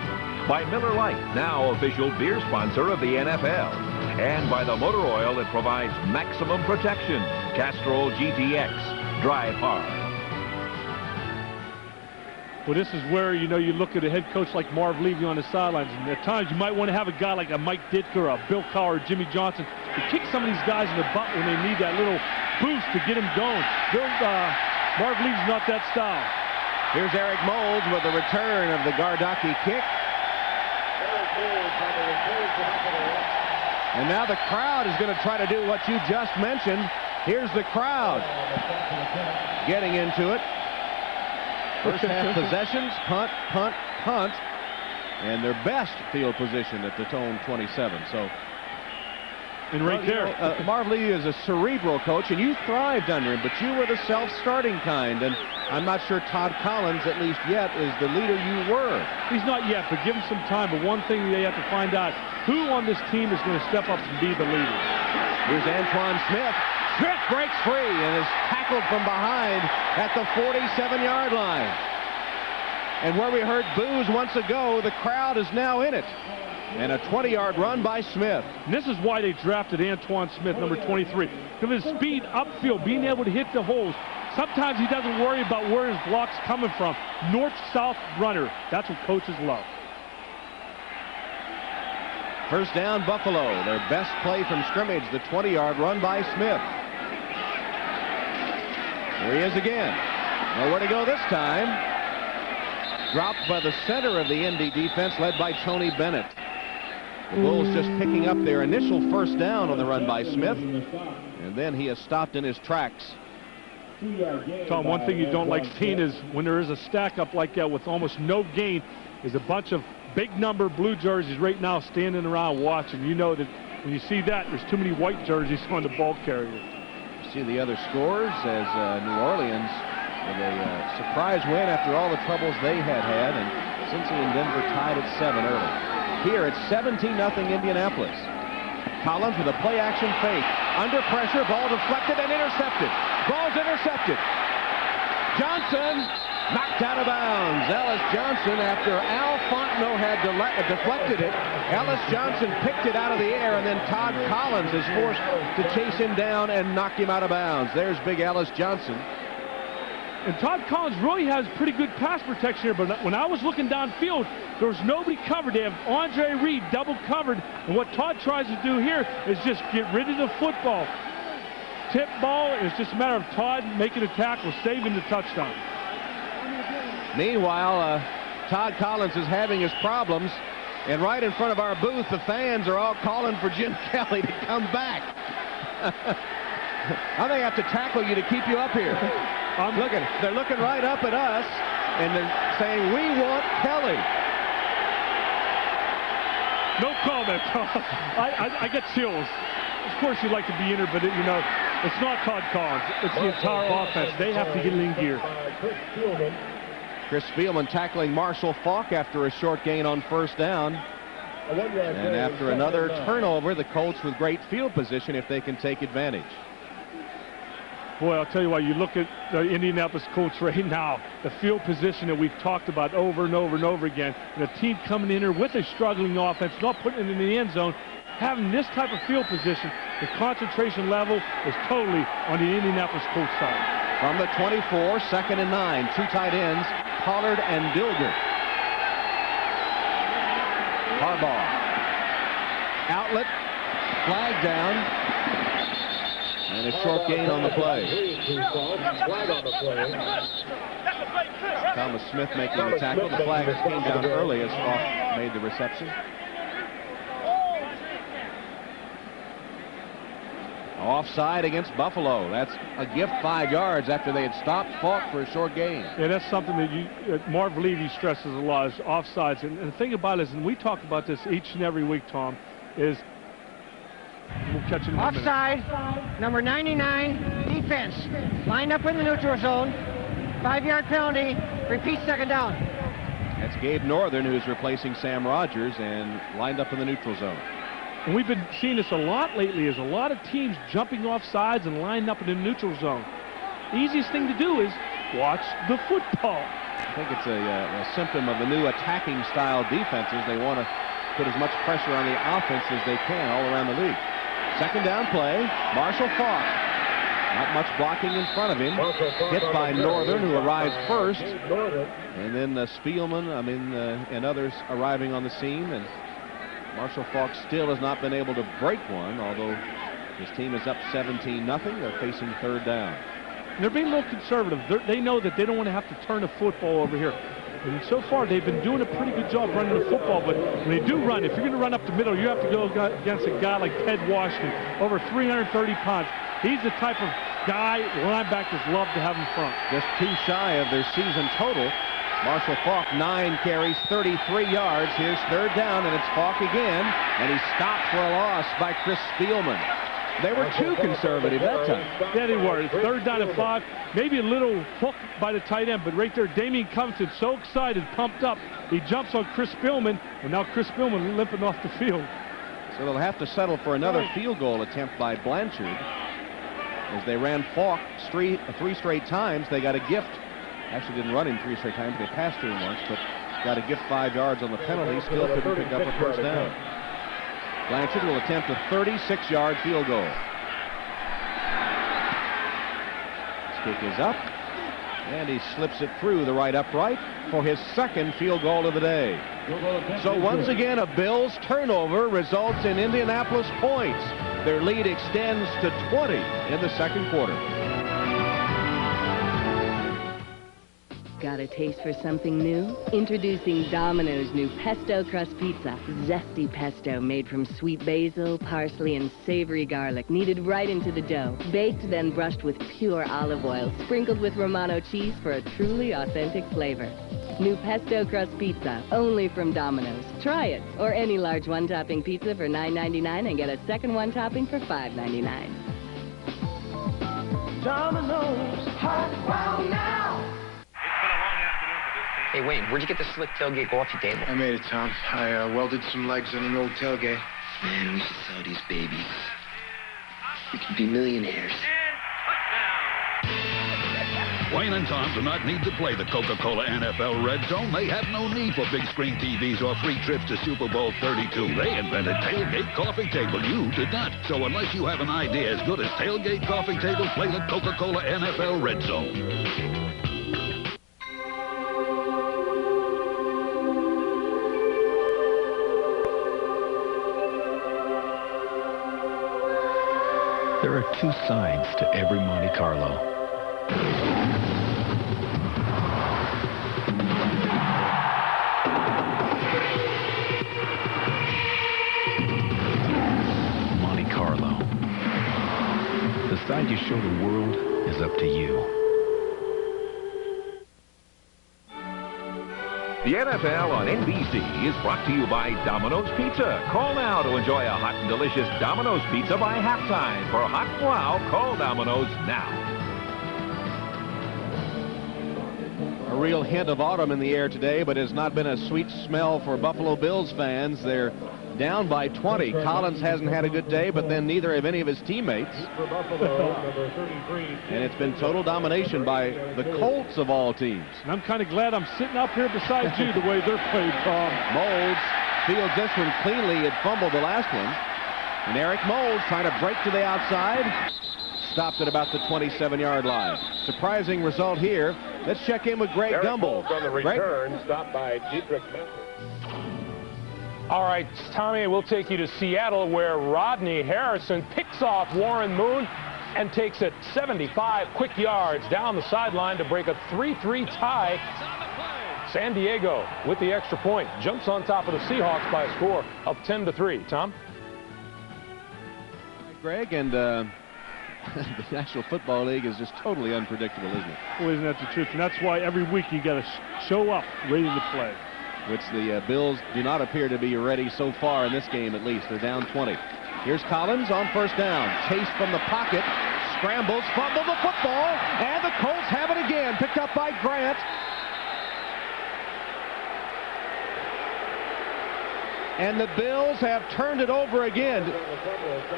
By Miller Lite, now official beer sponsor of the NFL. And by the motor oil that provides maximum protection. Castrol GTX. Drive hard. Well, this is where, you know, you look at a head coach like Marv Levy on the sidelines, and at times you might want to have a guy like a Mike Ditka or a Bill Cowher or Jimmy Johnson to kick some of these guys in the butt when they need that little boost to get them going. Marv Levy's not that style. Here's Eric Moulds with the return of the Gardocki kick. And now the crowd is going to try to do what you just mentioned. Here's the crowd getting into it. First half possessions, punt, punt, punt, and their best field position at the Tone 27. So, and right there, Marv Levy is a cerebral coach, and you thrived under him, but you were the self-starting kind, and I'm not sure Todd Collins, at least yet, is the leader you were. He's not yet, but give him some time. But one thing they have to find out, who on this team is going to step up and be the leader. Here's Antoine Smith. Smith breaks free and is tackled from behind at the 47-yard line. And where we heard boos once ago, the crowd is now in it. And a 20-yard run by Smith. And this is why they drafted Antoine Smith, number 23. Because of his speed upfield, being able to hit the holes. Sometimes he doesn't worry about where his block's coming from. North-south runner. That's what coaches love. First down, Buffalo. Their best play from scrimmage, the 20-yard run by Smith. Here he is again. Nowhere to go this time. Dropped by the center of the Indy defense, led by Tony Bennett. The Bulls just picking up their initial first down on the run by Smith. And then he is stopped in his tracks. Tom, one thing you don't like seeing is when there is a stack up like that with almost no gain, is a bunch of big number blue jerseys right now standing around watching. You know that when you see that, there's too many white jerseys on the ball carrier. See the other scores as New Orleans with a surprise win after all the troubles they had, and Cincy and Denver tied at 7 early. Here it's 17-0 Indianapolis. Collins with a play-action fake. Under pressure, ball deflected and intercepted. Ball's intercepted. Johnson knocked out of bounds. Ellis Johnson, after Al Fontenot had deflected it, Ellis Johnson picked it out of the air, and then Todd Collins is forced to chase him down and knock him out of bounds. There's big Ellis Johnson. And Todd Collins really has pretty good pass protection here, but when I was looking downfield, there was nobody covered. They have Andre Reed double covered, and what Todd tries to do here is just get rid of the football. Tip ball, and it's just a matter of Todd making a tackle, saving the touchdown. Meanwhile, Todd Collins is having his problems, and right in front of our booth, the fans are all calling for Jim Kelly to come back. How they have to tackle you to keep you up here? They're looking right up at us, and they're saying, "We want Kelly." No comment, Tom. I get chills. Of course you'd like to be in it, but you know, it's not Todd Collins. It's the entire offense. They have to get it in gear. Chris Spielman tackling Marshall Faulk after a short gain on first down. And after another turnover, the Colts with great field position if they can take advantage. Boy, I'll tell you what, you look at the Indianapolis Colts right now, the field position that we've talked about over and over and over again, and a team coming in here with a struggling offense, not putting it in the end zone, having this type of field position, the concentration level is totally on the Indianapolis Colts side. From the 24, 2nd and 9, two tight ends, Pollard and Dilger. Harbaugh. Outlet, flag down, and a short gain on the play. Thomas Smith making the tackle. The flag came down early as Faulk made the reception. Offside against Buffalo. That's a gift, 5 yards after they had stopped Faulk for a short gain. Yeah, that's something that Marv Levy stresses a lot, is offsides. And the thing about it is, and we talk about this each and every week, Tom, is we'll catch it in a minute. Offside, number 99, defense. Lined up in the neutral zone. 5-yard penalty. Repeat, 2nd down. That's Gabe Northern, who's replacing Sam Rogers and lined up in the neutral zone. And we've been seeing this a lot lately, is a lot of teams jumping off sides and lining up in the neutral zone. Easiest thing to do is watch the football. I think it's a symptom of the new attacking style defenses. They want to put as much pressure on the offense as they can all around the league. 2nd down play, Marshall Faulk. Not much blocking in front of him. Hit by Northern, who arrives first. And then Spielman, and others arriving on the scene. And Marshall Faulk still has not been able to break one, although his team is up 17-0. They're facing 3rd down. They're being a little conservative. They know that they don't want to have to turn the football over here. And so far, they've been doing a pretty good job running the football. But when they do run, if you're going to run up the middle, you have to go against a guy like Ted Washington, over 330 pounds. He's the type of guy linebackers love to have in front. Just too shy of their season total. Marshall Faulk, 9 carries, 33 yards. Here's 3rd down, and it's Faulk again. And he's stopped for a loss by Chris Spielman. They were too conservative that time. Yeah, they were. 3rd down and 5. Maybe a little hook by the tight end, but right there, Damian Covington so excited, pumped up. He jumps on Chris Spielman, and now Chris Spielman limping off the field. So they'll have to settle for another field goal attempt by Blanchard. As they ran Faulk 3 straight times, they got a gift. Actually didn't run him 3 straight times. They passed to him once, but got a gift 5 yards on the penalty. Still couldn't pick up a 1st down. Blanchard will attempt a 36-yard field goal. His kick is up, and he slips it through the right upright for his 2nd field goal of the day. So once again, a Bills turnover results in Indianapolis points. Their lead extends to 20 in the 2nd quarter. Got a taste for something new? Introducing Domino's new pesto crust pizza. Zesty pesto made from sweet basil, parsley, and savory garlic, kneaded right into the dough. Baked, then brushed with pure olive oil, sprinkled with Romano cheese for a truly authentic flavor. New pesto crust pizza, only from Domino's. Try it, or any large one-topping pizza for $9.99 and get a second one-topping for $5.99. Domino's, hot wow now. Hey, Wayne, where'd you get the slick tailgate coffee table? I made it, Tom. I welded some legs on an old tailgate. Man, we should sell these babies. We could be millionaires. Wayne and Tom do not need to play the Coca-Cola NFL Red Zone. They have no need for big screen TVs or free trips to Super Bowl 32. They invented Tailgate Coffee Table. You did not. So unless you have an idea as good as Tailgate Coffee Table, play the Coca-Cola NFL Red Zone. There are 2 sides to every Monte Carlo. Monte Carlo. The side you show the world is up to you. The NFL on NBC is brought to you by Domino's Pizza. Call now to enjoy a hot and delicious Domino's Pizza by halftime. For hot and wow, call Domino's now. A real hint of autumn in the air today, but has not been a sweet smell for Buffalo Bills fans. They're down by 20. Collins hasn't had a good day, but then neither have any of his teammates. And it's been total domination by the Colts of all teams. And I'm kind of glad I'm sitting up here beside you the way they're played, Tom. Molds fields this one cleanly. He had fumbled the last one. And Eric Molds trying to break to the outside. Stopped at about the 27-yard line. Surprising result here. Let's check in with Greg Gumbel. On the return, stopped by Dietrich Messel. All right, Tommy, we'll take you to Seattle, where Rodney Harrison picks off Warren Moon and takes it 75 quick yards down the sideline to break a 3-3 tie. San Diego, with the extra point, jumps on top of the Seahawks by a score of 10-3. Tom? Greg, and the National Football League is just totally unpredictable, isn't it? Well, isn't that the truth? And that's why every week you got to show up ready to play. Which the Bills do not appear to be ready so far in this game, at least. They're down 20. Here's Collins on first down. Chase from the pocket. Scrambles, fumble the football, and the Colts have it again. Picked up by Grant. And the Bills have turned it over again.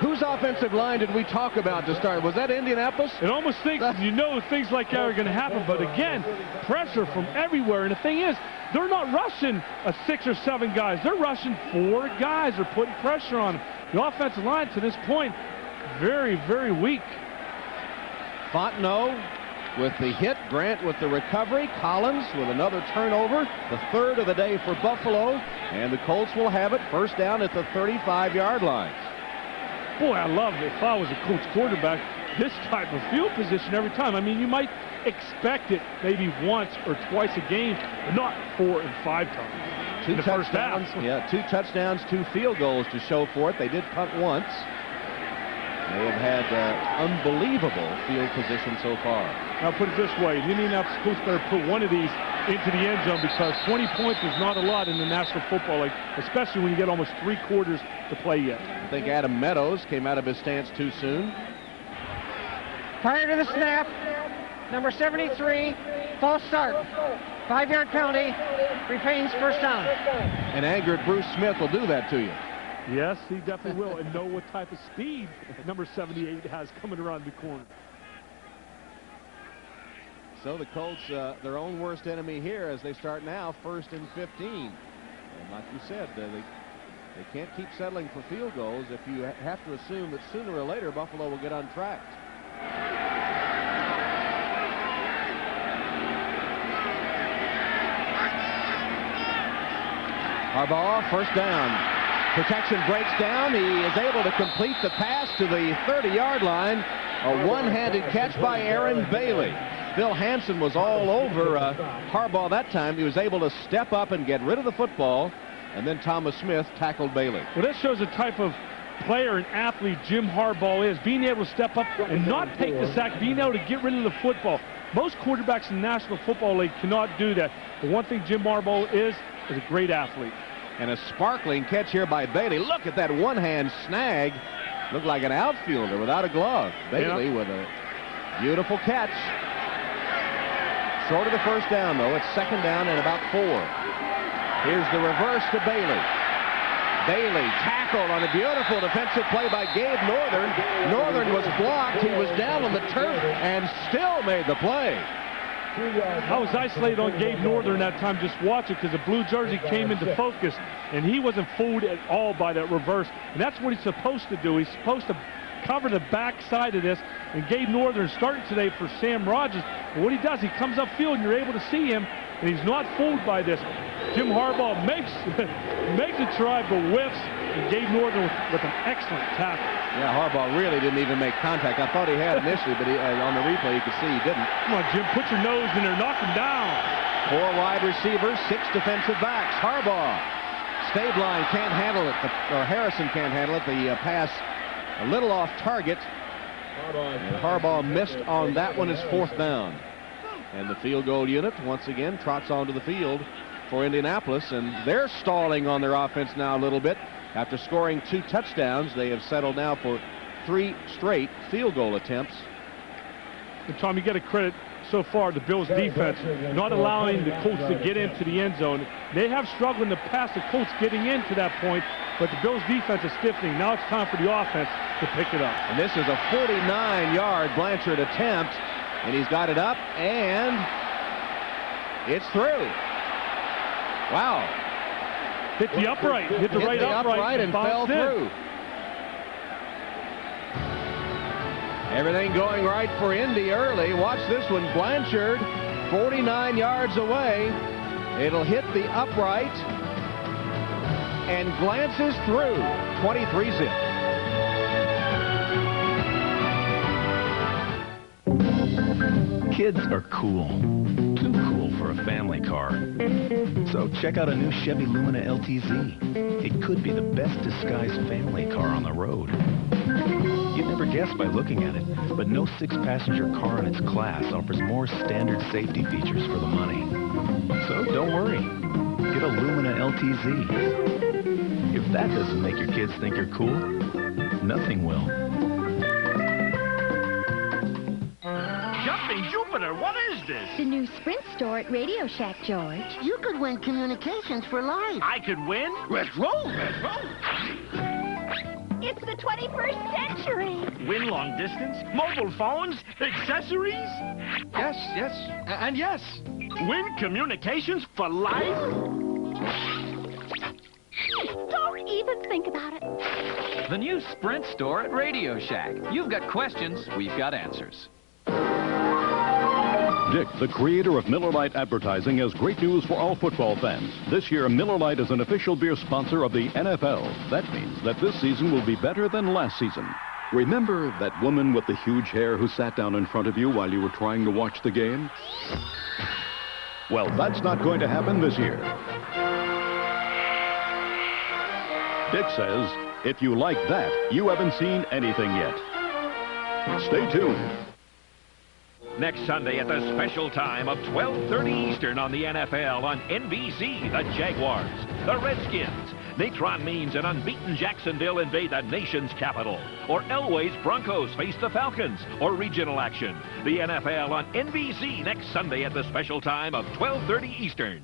Whose offensive line did we talk about to start? Was that Indianapolis? It almost thinks, you know, things like that are going to happen. But again, pressure from everywhere. And the thing is, they're not rushing 6 or 7 guys. They're rushing 4 guys. They're putting pressure on them. The offensive line to this point, very, very weak. Fontenot with the hit, Grant with the recovery, Collins with another turnover, the third of the day for Buffalo, and the Colts will have it first down at the 35-yard line. Boy, I love it. If I was a Colts quarterback, this type of field position every time. I mean, you might expect it maybe once or twice a game, but not 4 and 5 times. 2 touchdowns, yeah, 2 touchdowns, 2 field goals to show for it. They did punt once. They have had unbelievable field position so far. I'll put it this way, the Indianapolis Colts better put one of these into the end zone, because 20 points is not a lot in the National Football League, especially when you get almost 3 quarters to play yet. I think Adam Meadows came out of his stance too soon. Prior to the snap, number 73, false start. 5-yard penalty, retains first down. And angered Bruce Smith will do that to you. Yes, he definitely will, and know what type of speed number 78 has coming around the corner. So the Colts, their own worst enemy here as they start now, 1st and 15. And like you said, they can't keep settling for field goals if you have to assume that sooner or later Buffalo will get untracked. Harbaugh, first down. Protection breaks down. He is able to complete the pass to the 30-yard line. A one-handed catch by Aaron Bailey. Phil Hansen was all over Harbaugh that time. He was able to step up and get rid of the football, and then Thomas Smith tackled Bailey. Well, this shows the type of player and athlete Jim Harbaugh is, being able to step up and not take the sack, being able to get rid of the football. Most quarterbacks in the National Football League cannot do that. The one thing Jim Harbaugh is a great athlete. And a sparkling catch here by Bailey. Look at that one-hand snag. Looked like an outfielder without a glove. Bailey with a beautiful catch. Short of the first down, though. It's 2nd down and about 4. Here's the reverse to Bailey. Bailey tackled on a beautiful defensive play by Gabe Northern. Northern was blocked. He was down on the turf and still made the play. I was isolated on Gabe Northern that time just watching, because the blue jersey came into focus, and he wasn't fooled at all by that reverse. And that's what he's supposed to do. He's supposed to cover the back side of this, and Gabe Northern starting today for Sam Rogers. And what he does, he comes upfield, and you're able to see him, and he's not fooled by this. Jim Harbaugh makes a try, but whiffs, and Gabe Northern with an excellent tackle. Yeah, Harbaugh really didn't even make contact. I thought he had initially, but on the replay you could see he didn't. Come on, Jim, put your nose in there, knock him down. 4 wide receivers, 6 defensive backs. Harbaugh, Stabline can't handle it, or Harrison can't handle it. The pass a little off target. And Harbaugh missed on that one. Is 4th down. And the field goal unit once again trots onto the field for Indianapolis, and they're stalling on their offense now a little bit. After scoring 2 touchdowns, they have settled now for 3 straight field goal attempts. And Tom, you got to credit so far, the Bills' defense, not allowing the Colts to get into the end zone. They have struggled in the past, the Colts getting into that point, but the Bills' defense is stiffening. Now it's time for the offense to pick it up. And this is a 49-yard Blanchard attempt, and he's got it up, and it's through. Wow. Hit the upright. Hit the right upright and fell through. Everything going right for Indy early. Watch this one. Blanchard, 49 yards away. It'll hit the upright and glances through. 23-zip. Kids are cool. Too cool for a family car. So check out a new Chevy Lumina LTZ. It could be the best disguised family car on the road. You'd never guess by looking at it, but no 6-passenger car in its class offers more standard safety features for the money. So don't worry. Get a Lumina LTZ. If that doesn't make your kids think you're cool, nothing will. Jumping Jupiter, what is this? The new Sprint store at Radio Shack, George. You could win communications for life. I could win? Let's roll, let's roll. It's the 21st century. Win long distance, mobile phones, accessories. Yes, and yes. Win communications for life. Don't even think about it. The new Sprint store at Radio Shack. You've got questions, we've got answers. Dick, the creator of Miller Lite Advertising, has great news for all football fans. This year, Miller Lite is an official beer sponsor of the NFL. That means that this season will be better than last season. Remember that woman with the huge hair who sat down in front of you while you were trying to watch the game? Well, that's not going to happen this year. Dick says, if you like that, you haven't seen anything yet. Stay tuned. Next Sunday at the special time of 12:30 Eastern on the NFL on NBC, the Jaguars, the Redskins, Natron Means and unbeaten Jacksonville invade the nation's capital, or Elway's Broncos face the Falcons, or regional action. The NFL on NBC next Sunday at the special time of 12:30 Eastern.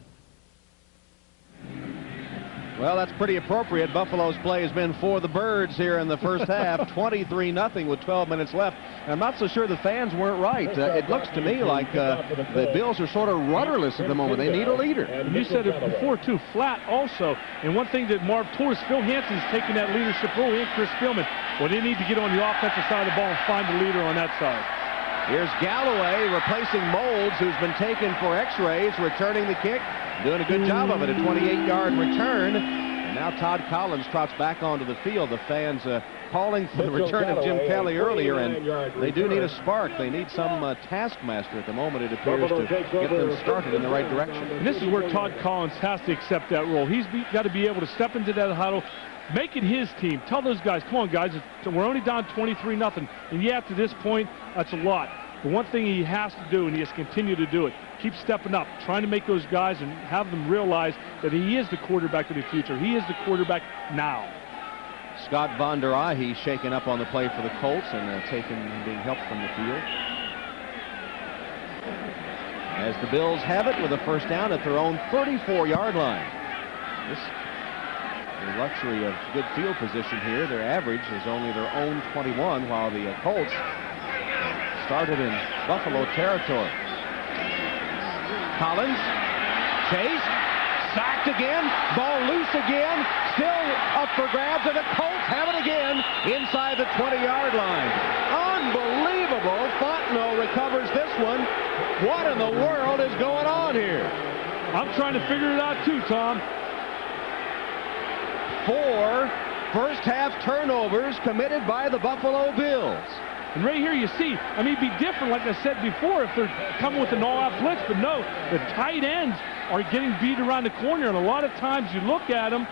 Well, that's pretty appropriate. Buffalo's play has been for the birds here in the first half. 23-0 with 12 minutes left. I'm not so sure the fans weren't right. It looks to me like the Bills are sort of rudderless at the moment. They need a leader. And you said it before, too, flat also. And one thing that Marv told us, Phil Hansen's taking that leadership role, and Chris Spielman. Well, they need to get on the offensive side of the ball and find the leader on that side. Here's Galloway replacing Molds, who's been taken for x-rays, returning the kick. Doing a good job of it, a 28-yard return. And now Todd Collins trots back onto the field. The fans calling for the return of Jim Kelly earlier, and they do need a spark. They need some taskmaster at the moment, it appears, to get them started in the right direction. And this is where Todd Collins has to accept that role. He's got to be able to step into that huddle, make it his team. Tell those guys, come on, guys, we're only down 23-0. And yeah, to this point, that's a lot. The one thing he has to do, and he has to continue to do it, keep stepping up, trying to make those guys and have them realize that he is the quarterback of the future. He is the quarterback now. Scott Von Der Ahe shaken up on the play for the Colts and being helped from the field. As the Bills have it with a first down at their own 34-yard line. This the luxury of good field position here. Their average is only their own 21, while the Colts started in Buffalo territory. Collins, chase, sacked again, ball loose again, still up for grabs, and the Colts have it again inside the 20-yard line. Unbelievable. Fontenot recovers this one. What in the world is going on here? I'm trying to figure it out too, Tom. 4 first-half turnovers committed by the Buffalo Bills. And right here you see, I mean, it'd be different, like I said before, if they're coming with an all-out blitz, but no, the tight ends are getting beat around the corner, and a lot of times you look at them,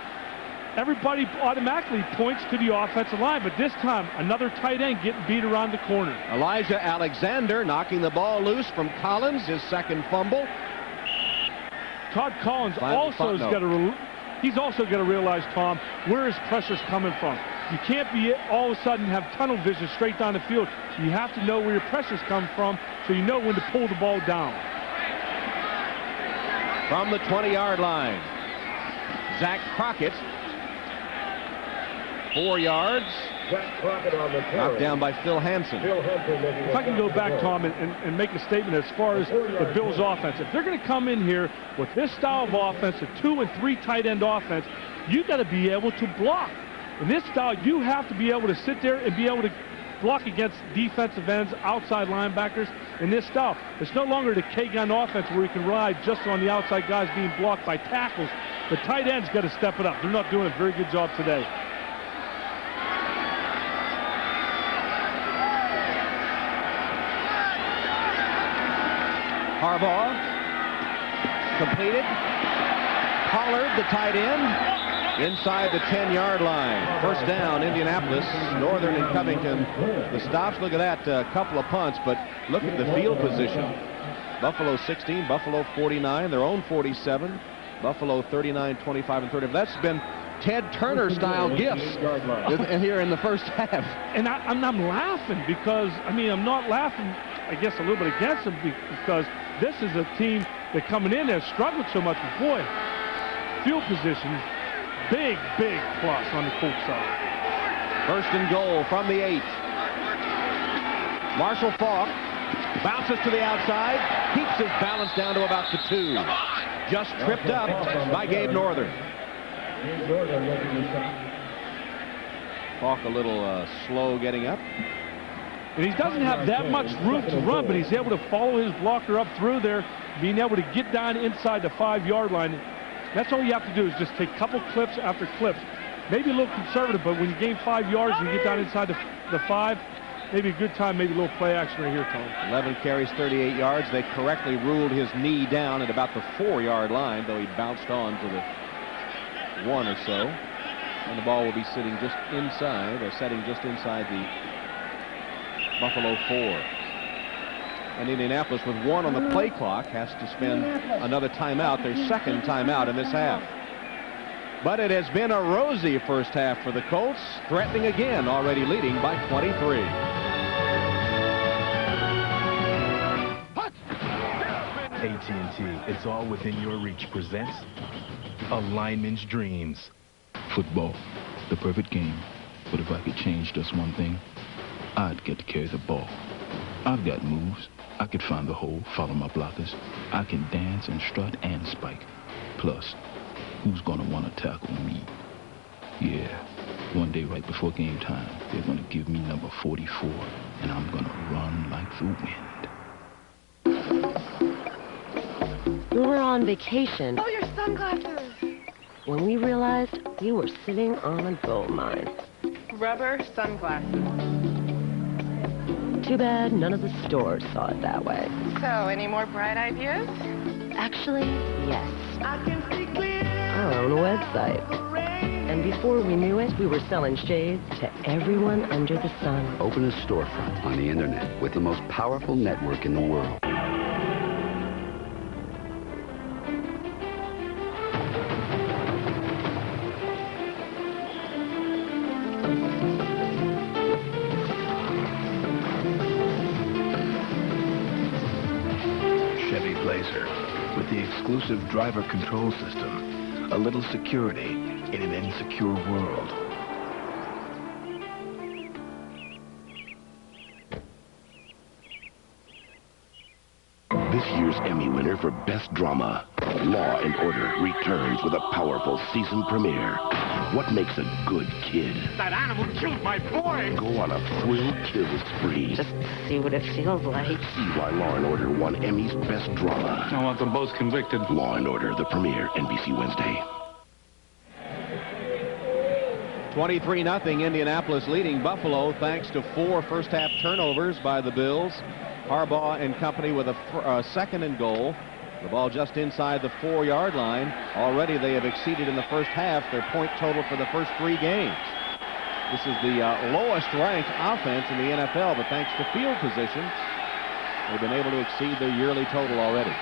everybody automatically points to the offensive line, but this time, another tight end getting beat around the corner. Elijah Alexander knocking the ball loose from Collins, his second fumble. Todd Collins also has got to, he's also got to realize, Tom, where his pressure's coming from. You can't be all of a sudden have tunnel vision straight down the field. You have to know where your pressures come from so you know when to pull the ball down. From the 20-yard line, Zach Crockett, 4 yards. Knocked down by Phil Hansen. If I can go back, Tom, and make a statement as far as the Bills' offense. If they're going to come in here with this style of offense, a 2 and 3 tight end offense, you got to be able to block. In this style, you have to be able to sit there and be able to block against defensive ends, outside linebackers. In this style, it's no longer the K-gun offense where you can ride just on the outside guys being blocked by tackles. The tight ends got to step it up. They're not doing a very good job today. Harbaugh completed. Pollard, the tight end, inside the 10-yard line. First down, Indianapolis. Northern and Covington. The stops, look at that, a couple of punts, but look at the field position. Buffalo 16, Buffalo 49, their own 47. Buffalo 39, 25, and 30. That's been Ted Turner-style gifts here in the first half. And I'm laughing because, I mean, I'm not laughing, I guess, a little bit against them because this is a team that coming in there struggled so much. But boy, field position, big plus on the Colts side. First and goal from the 8. Marshall Faulk bounces to the outside, keeps his balance down to about the 2. Just tripped up by Gabe Northern. Faulk a little slow getting up. And he doesn't have that much room to run, but he's able to follow his blocker up through there, being able to get down inside the 5-yard line. That's all you have to do is just take a couple clips after clips. Maybe a little conservative, but when you gain 5 yards and you get down inside the 5, maybe a good time, maybe a little play action right here, Tom. 11 carries, 38 yards. They correctly ruled his knee down at about the 4-yard line, though he bounced on to the 1 or so. And the ball will be sitting just inside, or setting just inside the Buffalo 4. And Indianapolis, with 1 on the play clock, has to spend another timeout, their second timeout in this half. But it has been a rosy first half for the Colts, threatening again, already leading by 23. AT&T, it's all within your reach, presents A Lineman's Dreams. Football, the perfect game. But if I could change just one thing, I'd get to carry the ball. I've got moves. I could find the hole, follow my blockers. I can dance and strut and spike. Plus, who's gonna want to tackle me? Yeah, one day right before game time, they're gonna give me number 44, and I'm gonna run like the wind. We were on vacation. Oh, your sunglasses. When we realized you were sitting on a gold mine. Rubber sunglasses. Too bad none of the stores saw it that way. So, any more bright ideas? Actually, yes. I can see clear. Our own website. And before we knew it, we were selling shades to everyone under the sun. Open a storefront on the internet with the most powerful network in the world. With the exclusive driver control system, a little security in an insecure world. This year's Emmy winner for Best Drama, Law & Order returns with a powerful season premiere. What makes a good kid? That animal killed my boy! Go on a thrill kill spree. Just see what it feels like. See why Law & Order won Emmy's Best Drama. I want them both convicted. Law & Order, the premiere, NBC Wednesday. 23-0 Indianapolis leading Buffalo thanks to 4 first-half turnovers by the Bills. Harbaugh and company with a second and goal. The ball just inside the 4-yard line. Already they have exceeded in the first half their point total for the first 3 games. This is the lowest ranked offense in the NFL, but thanks to field position, they've been able to exceed their yearly total already.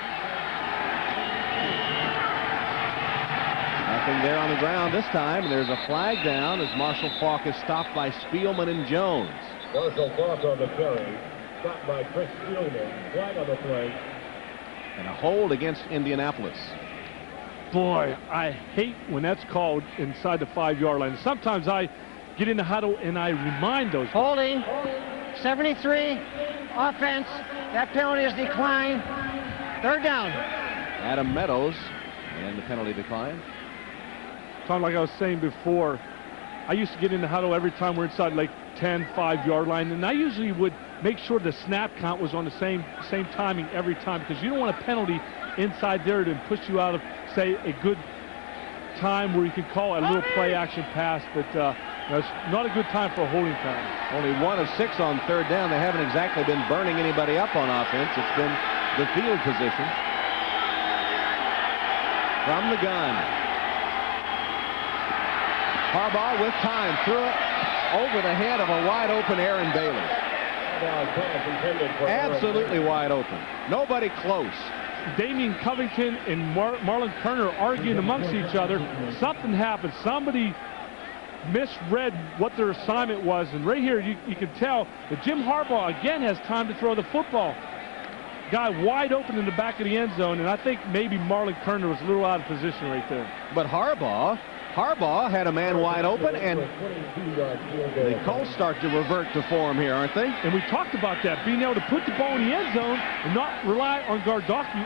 Nothing there on the ground this time, and there's a flag down as Marshall Faulk is stopped by Spielman and Jones. Marshall Faulk on the carry, stopped by Chris Spielman. Flag on the play. And a hold against Indianapolis. Boy, I hate when that's called inside the 5-yard line. Sometimes I get in the huddle and I remind those. Holding, 73, offense. That penalty is declined. 3rd down. Adam Meadows, and the penalty decline. Tom, like I was saying before, I used to get in the huddle every time we're inside like 10, 5-yard line, and I usually would make sure the snap count was on the same timing every time, because you don't want a penalty inside there to push you out of, say, a good time where you can call a little play action pass, but it's not a good time for a holding pattern. Only 1 of 6 on 3rd down. They haven't exactly been burning anybody up on offense. It's been the field position. From the gun. Harbaugh with time, threw it over the head of a wide open Aaron Bailey. Absolutely wide open. Nobody close. Damian Covington and Marlon Kerner arguing amongst each other. Something happened. Somebody misread what their assignment was, and right here you can tell that Jim Harbaugh again has time to throw the football. Guy wide open in the back of the end zone, and I think maybe Marlon Kerner was a little out of position right there. But Harbaugh had a man wide open, and the Colts start to revert to form here, aren't they? And we talked about that, being able to put the ball in the end zone and not rely on Gardocki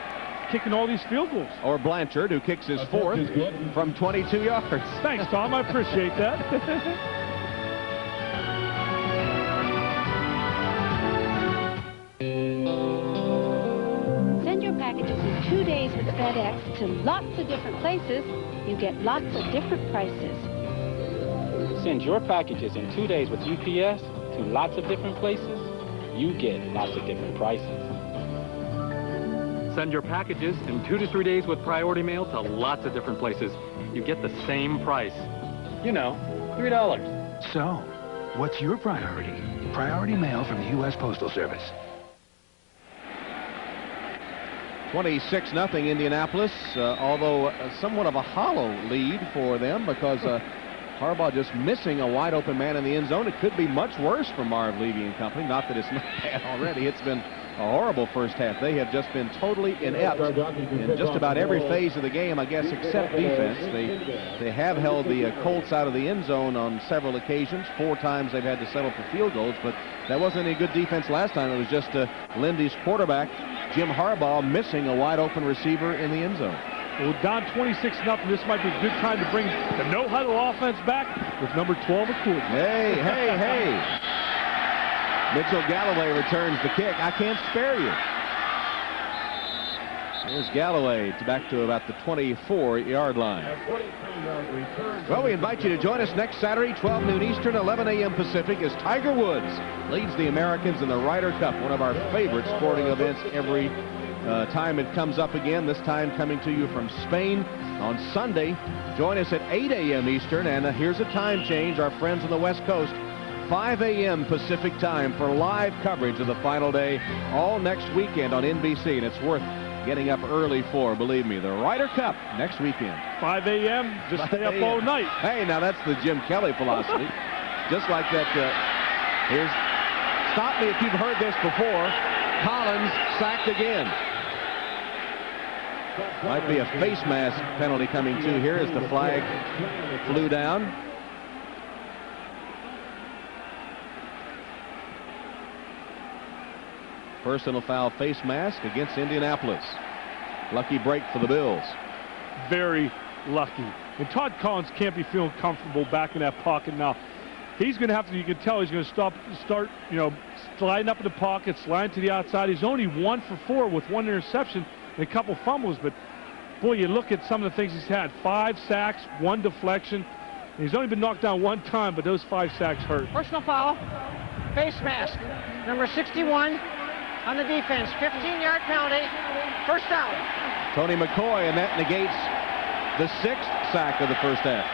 kicking all these field goals. Or Blanchard, who kicks his 4th from 22 yards. Thanks, Tom. I appreciate that. Send your packages in 2 days with FedEx to lots of different places. You get lots of different prices. Send your packages in 2 days with UPS to lots of different places. You get lots of different prices. Send your packages in 2 to 3 days with Priority Mail to lots of different places. You get the same price. You know, $3. So, what's your priority? Priority Mail from the U.S. Postal Service. 26-0 Indianapolis, although somewhat of a hollow lead for them because Harbaugh just missing a wide open man in the end zone. It could be much worse for Marv Levy and company. Not that it's not bad already. It's been a horrible first half. They have just been totally inept in just about every phase of the game, I guess, except defense. They have held the Colts out of the end zone on several occasions. 4 times they've had to settle for field goals, but that wasn't any good defense last time. It was just Lindy's quarterback, Jim Harbaugh, missing a wide open receiver in the end zone. Well, down 26-0. This might be a good time to bring the no-huddle offense back with number 12 a quarterback. Hey. Mitchell Galloway returns the kick. I can't spare you. Here's Galloway back to about the 24-yard line. Well, we invite you to join us next Saturday, 12 noon Eastern, 11 a.m. Pacific, as Tiger Woods leads the Americans in the Ryder Cup, one of our favorite sporting events every time it comes up again, this time coming to you from Spain on Sunday. Join us at 8 a.m. Eastern, and here's a time change. Our friends on the West Coast, 5 a.m. Pacific time for live coverage of the final day all next weekend on NBC, and it's worth getting up early for, believe me. The Ryder Cup next weekend. 5 a.m., just stay up all night. Hey, now that's the Jim Kelly philosophy. Just like that, here's, stop me if you've heard this before, Collins sacked again. Might be a face mask penalty coming too here as the flag flew down. Personal foul, face mask against Indianapolis. Lucky break for the Bills. Very lucky. And Todd Collins can't be feeling comfortable back in that pocket now. He's going to have to, you can tell he's going to start, you know, sliding up in the pocket, sliding to the outside. He's only 1 for 4 with 1 interception and a couple fumbles, but boy, you look at some of the things he's had. 5 sacks, 1 deflection. And he's only been knocked down 1 time, but those 5 sacks hurt. Personal foul, face mask, number 61 on the defense, 15-yard penalty, first down. Tony McCoy, and that negates the 6th sack of the first half.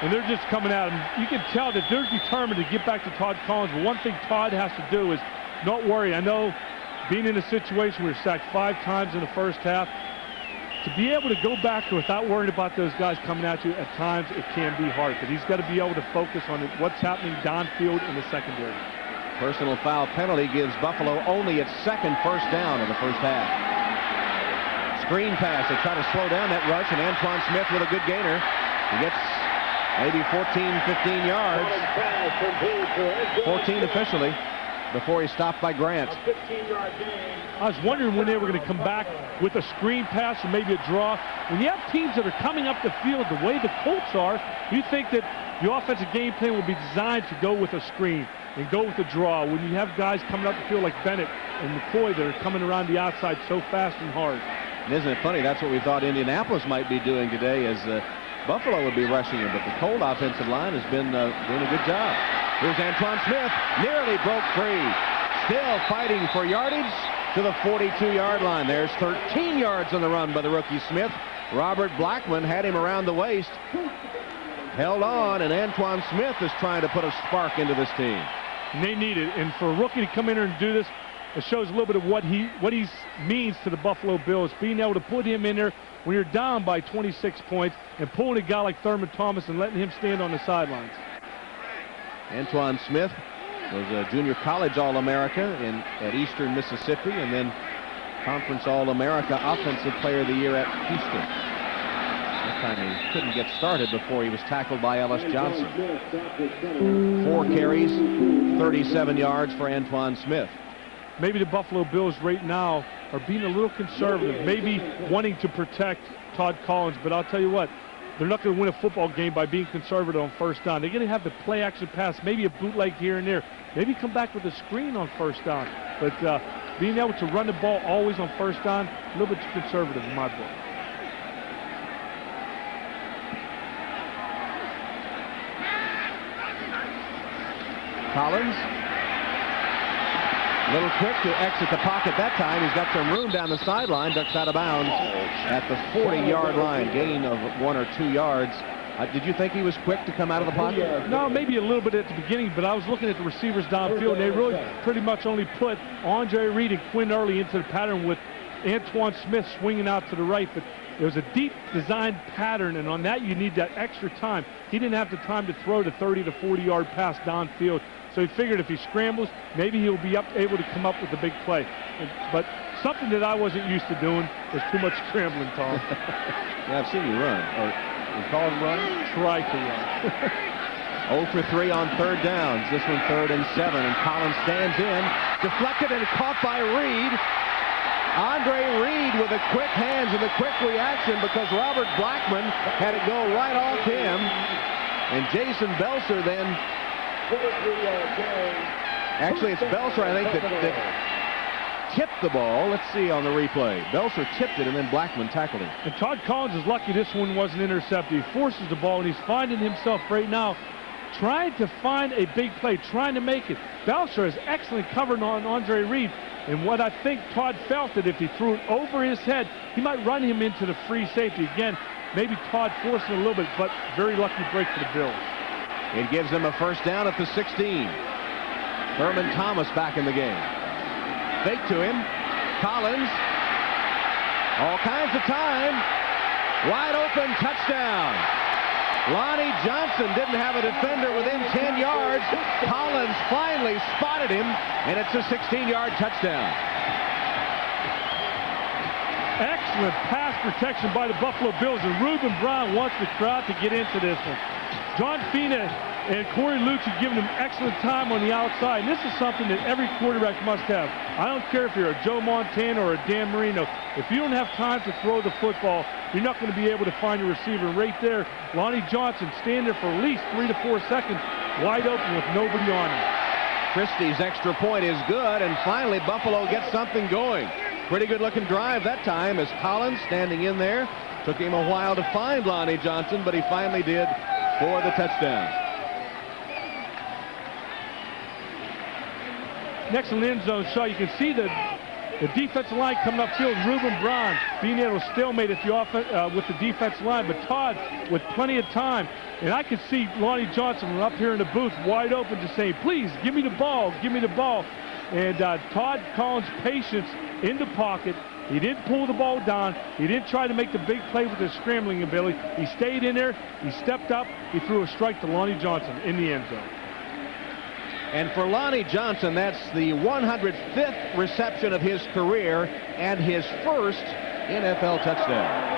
And they're just coming at him. You can tell that they're determined to get back to Todd Collins, but one thing Todd has to do is not worry. I know being in a situation where you're sacked 5 times in the first half, to be able to go back without worrying about those guys coming at you, at times it can be hard. But he's got to be able to focus on what's happening downfield in the secondary. Personal foul penalty gives Buffalo only its second first down in the first half. Screen pass. They try to slow down that rush, and Antoine Smith with a good gainer. He gets maybe 14, 15 yards. 14 officially before he's stopped by Grant. I was wondering when they were going to come back with a screen pass or maybe a draw. When you have teams that are coming up the field the way the Colts are, you think that the offensive game plan will be designed to go with a screen and go with a draw. When you have guys coming up the field like Bennett and McCoy that are coming around the outside so fast and hard. And isn't it funny? That's what we thought Indianapolis might be doing today, as Buffalo would be rushing him, but the Colt offensive line has been doing a good job. Here's Antoine Smith, nearly broke free. Still fighting for yardage to the 42-yard line. There's 13 yards on the run by the rookie Smith. Robert Blackman had him around the waist. Held on, and Antoine Smith is trying to put a spark into this team. And they need it. And for a rookie to come in here and do this, it shows a little bit of what he means to the Buffalo Bills. Being able to put him in there when you're down by 26 points and pulling a guy like Thurman Thomas and letting him stand on the sidelines. Antoine Smith was a junior college All-America at Eastern Mississippi, and then Conference All-America Offensive Player of the Year at Houston. That time he couldn't get started before he was tackled by Ellis Johnson. 4 carries, 37 yards for Antoine Smith. Maybe the Buffalo Bills right now are being a little conservative, maybe wanting to protect Todd Collins, but I'll tell you what, they're not going to win a football game by being conservative on first down. They're going to have the play action pass, maybe a bootleg here and there, maybe come back with a screen on first down, but being able to run the ball always on first down, a little bit too conservative in my book. Collins, a little quick to exit the pocket that time. He's got some room down the sideline, ducks out of bounds at the 40-yard line, gain of 1 or 2 yards. Did you think he was quick to come out of the pocket? No, maybe a little bit at the beginning, but I was looking at the receivers downfield, and they really pretty much only put Andre Reed and Quinn Early into the pattern with Antoine Smith swinging out to the right, but it was a deep designed pattern, and on that you need that extra time. He didn't have the time to throw the 30 to 40-yard pass downfield, so he figured if he scrambles, maybe he'll be able to come up with a big play. But something that I wasn't used to doing was too much scrambling, Tom. Yeah, I've seen you run. Or you call it run? Try to run. 0 for 3 on third downs. This one 3rd and 7, and Collins stands in. Deflected and caught by Reed. Andre Reed with the quick hands and the quick reaction because Robert Blackman had it go right off him. And Jason Belser then... Actually, it's Belser, I think, that tipped the ball. Let's see on the replay. Belser tipped it, and then Blackman tackled him. And Todd Collins is lucky this one wasn't intercepted. He forces the ball, and he's finding himself right now trying to find a big play, trying to make it. Belser is excellent covering on Andre Reed. And what I think Todd felt that if he threw it over his head, he might run him into the free safety. Again, maybe Todd forcing a little bit, but very lucky break for the Bills. It gives them a first down at the 16. Thurman Thomas back in the game. Fake to him. Collins. All kinds of time. Wide open touchdown. Lonnie Johnson didn't have a defender within 10 yards. Collins finally spotted him, and it's a 16-yard touchdown. Excellent pass protection by the Buffalo Bills, and Reuben Brown wants the crowd to get into this one. John Fina and Corey Lucci giving him excellent time on the outside. And this is something that every quarterback must have. I don't care if you're a Joe Montana or a Dan Marino. If you don't have time to throw the football, you're not going to be able to find your receiver. And right there, Lonnie Johnson standing there for at least 3 to 4 seconds, wide open with nobody on him. Christie's extra point is good, and finally Buffalo gets something going. Pretty good looking drive that time as Collins standing in there. Took him a while to find Lonnie Johnson, but he finally did for the touchdown. Next in the end zone shot, you can see the defensive line coming upfield. Reuben Brown being able to stalemate at the with the defensive line, but Todd with plenty of time. And I could see Lonnie Johnson up here in the booth wide open just saying, please, give me the ball, give me the ball. And Todd Collins' patience in the pocket, He didn't pull the ball down. He didn't try to make the big play with his scrambling ability. He stayed in there. He stepped up. He threw a strike to Lonnie Johnson in the end zone. And for Lonnie Johnson, that's the 105th reception of his career and his first NFL touchdown.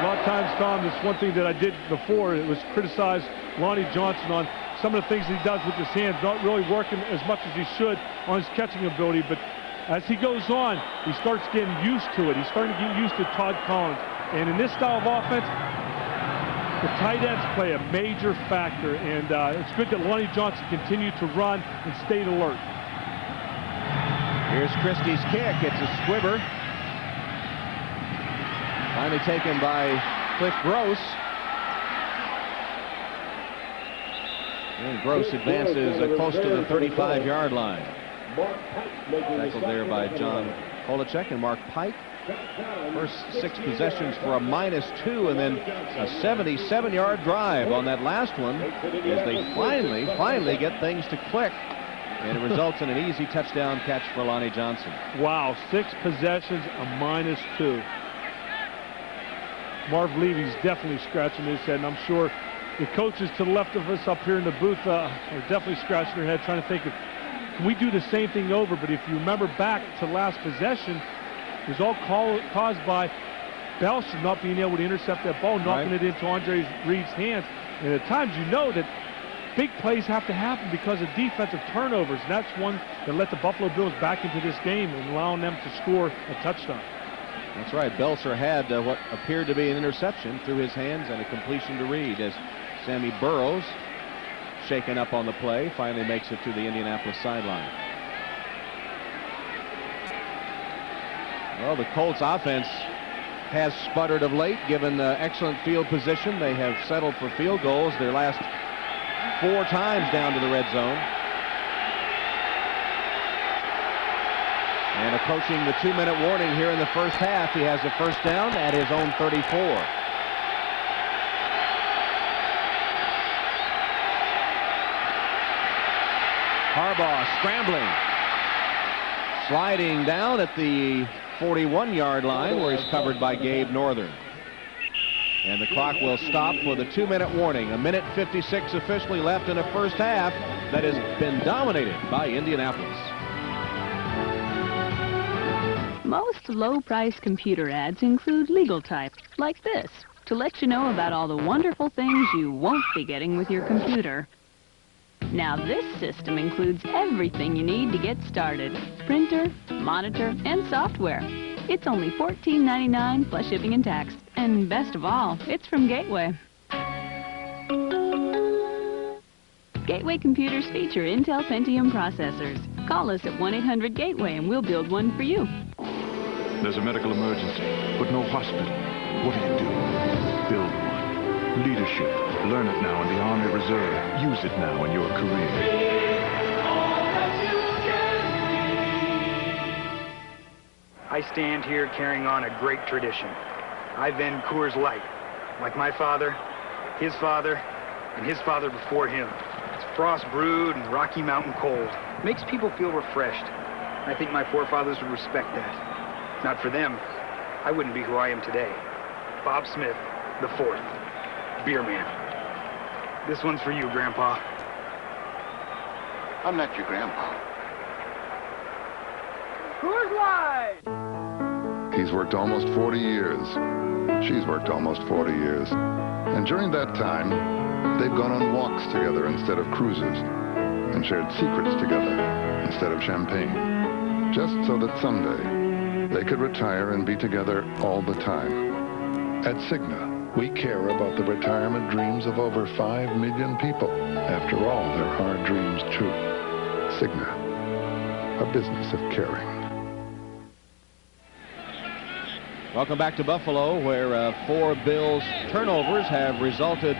A lot of times, Tom, this one thing that I did before, it was criticize Lonnie Johnson on some of the things he does with his hands, not really working as much as he should on his catching ability. But as he goes on, he starts getting used to it. He's starting to get used to Todd Collins. And in this style of offense, the tight ends play a major factor. And it's good that Lonnie Johnson continued to run and stayed alert. Here's Christie's kick. It's a squibber. Finally taken by Cliff Gross. And Gross advances close to the 35-yard line. Tackled there by John Kolacek and Mark Pike. First 6 possessions for a -2, and then a 77-yard drive on that last one as they finally get things to click. And it results in an easy touchdown catch for Lonnie Johnson. Wow, 6 possessions, a -2. Marv Levy's definitely scratching his head, and I'm sure the coaches to the left of us up here in the booth are definitely scratching their head, trying to think of, can we do the same thing over? But if you remember back to last possession, it was all caused by Belcher not being able to intercept that ball, knocking it into Andre Reed's hands. And at times you know that big plays have to happen because of defensive turnovers, and that's one that let the Buffalo Bills back into this game and allowing them to score a touchdown. That's right. Belcher had what appeared to be an interception through his hands and a completion to Reed as Sammy Burrows, shaken up on the play, finally makes it to the Indianapolis sideline. Well, the Colts offense has sputtered of late, given excellent field position. They have settled for field goals their last 4 times down to the red zone. And approaching the 2-minute warning here in the first half, he has a first down at his own 34. Harbaugh scrambling. Sliding down at the 41-yard line where he's covered by Gabe Northern. And the clock will stop for the 2-minute warning. 1:56 officially left in a first half that has been dominated by Indianapolis. Most low-price computer ads include legal type, like this, to let you know about all the wonderful things you won't be getting with your computer. Now this system includes everything you need to get started: printer, monitor, and software. It's only $14.99 plus shipping and tax. And best of all, it's from Gateway. Gateway computers feature Intel Pentium processors. Call us at 1-800-GATEWAY and we'll build one for you. There's a medical emergency, but no hospital. What do you do? Build one. Leadership. Learn it now in the Army Reserve. Use it now in your career. I stand here carrying on a great tradition. I vend Coors Light, like my father, and his father before him. It's frost brewed and Rocky Mountain cold. Makes people feel refreshed. I think my forefathers would respect that. Not for them, I wouldn't be who I am today. Bob Smith, the 4th, beer man. This one's for you, Grandpa. I'm not your grandpa. Coors Light! He's worked almost 40 years. She's worked almost 40 years. And during that time, they've gone on walks together instead of cruises, and shared secrets together instead of champagne, just so that someday they could retire and be together all the time. At Cigna, we care about the retirement dreams of over 5 million people. After all, there are dreams true. Cigna, a business of caring. Welcome back to Buffalo, where 4 Bills turnovers have resulted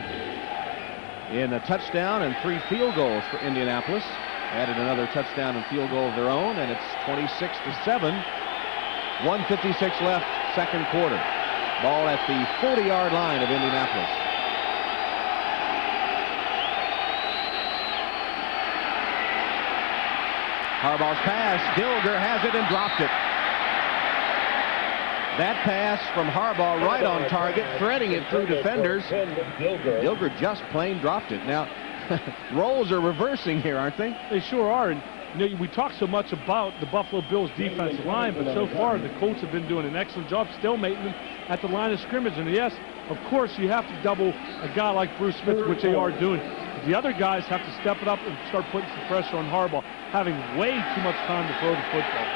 in a touchdown and 3 field goals for Indianapolis. Added another touchdown and field goal of their own, and it's 26-7. 1:56 left, second quarter. Ball at the 40-yard line of Indianapolis. Harbaugh's pass. Dilger has it and dropped it. That pass from Harbaugh right on target, threading it through defenders. Dilger just plain dropped it. Now, roles are reversing here, aren't they? They sure are. And you know, we talk so much about the Buffalo Bills defensive line, but so far the Colts have been doing an excellent job stalemating them at the line of scrimmage. And yes, of course, you have to double a guy like Bruce Smith, which they are doing. But the other guys have to step it up and start putting some pressure on Harbaugh, having way too much time to throw the football.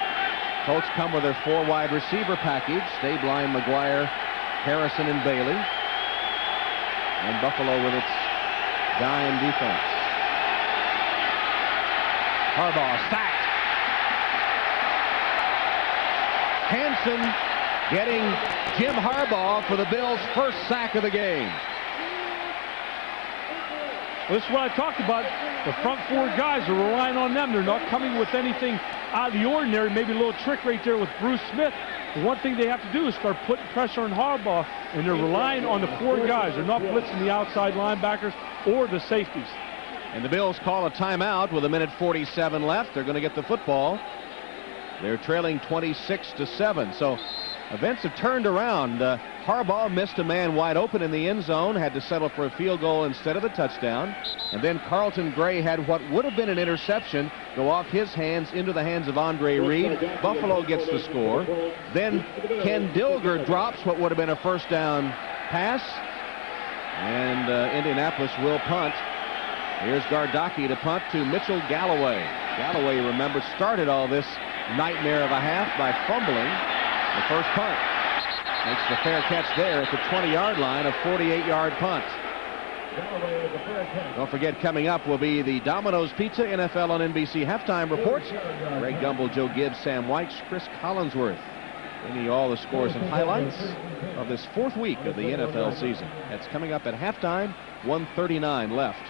Colts come with their 4 wide receiver package. Stabline, McGuire, Harrison, and Bailey. And Buffalo with its dime defense. Harbaugh sacked. Hansen getting Jim Harbaugh for the Bills' first sack of the game. Well, this is what I talked about. The front 4 guys are relying on them. They're not coming with anything out of the ordinary. Maybe a little trick right there with Bruce Smith. The one thing they have to do is start putting pressure on Harbaugh, and they're relying on the 4 guys. They're not blitzing the outside linebackers or the safeties. And the Bills call a timeout with 1:47 left. They're going to get the football. They're trailing 26-7. So events have turned around. Harbaugh missed a man wide open in the end zone, had to settle for a field goal instead of a touchdown. And then Carlton Gray had what would have been an interception go off his hands into the hands of Andre Reed. Buffalo gets the score. Then Ken Dilger drops what would have been a first down pass. And Indianapolis will punt. Here's Gardocki to punt to Mitchell Galloway. Galloway, remember, started all this nightmare of a half by fumbling the first punt. Makes the fair catch there at the 20-yard line, a 48-yard punt. Don't forget, coming up will be the Domino's Pizza NFL on NBC halftime reports. Greg Gumbel, Joe Gibbs, Sam White, Chris Collinsworth, bringing you all the scores and highlights of this 4th week of the NFL season. That's coming up at halftime, 1:39 left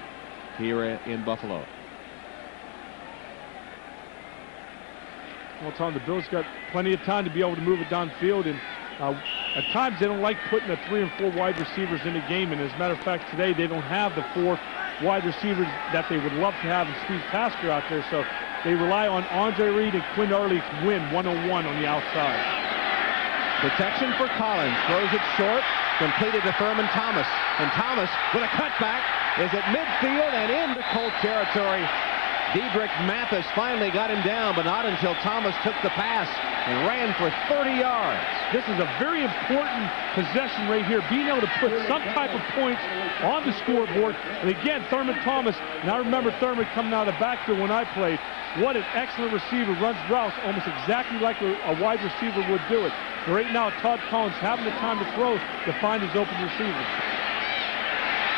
here in Buffalo. Well, Tom, the Bills got plenty of time to be able to move it downfield, and at times they don't like putting the 3 and 4 wide receivers in the game. And as a matter of fact, today they don't have the 4 wide receivers that they would love to have in Steve Tasker out there. So they rely on Andre Reed and Quinn Early to win 1-on-1 on the outside. Protection for Collins, throws it short, completed to Thurman Thomas. And Thomas with a cutback is at midfield and into Colt territory. Diedrich Mathis finally got him down, but not until Thomas took the pass and ran for 30 yards. This is a very important possession right here, being able to put some type of points on the scoreboard. And again, Thurman Thomas, and I remember Thurman coming out of the backfield when I played. What an excellent receiver, runs routes almost exactly like a wide receiver would do it. And right now, Todd Collins having the time to throw to find his open receivers.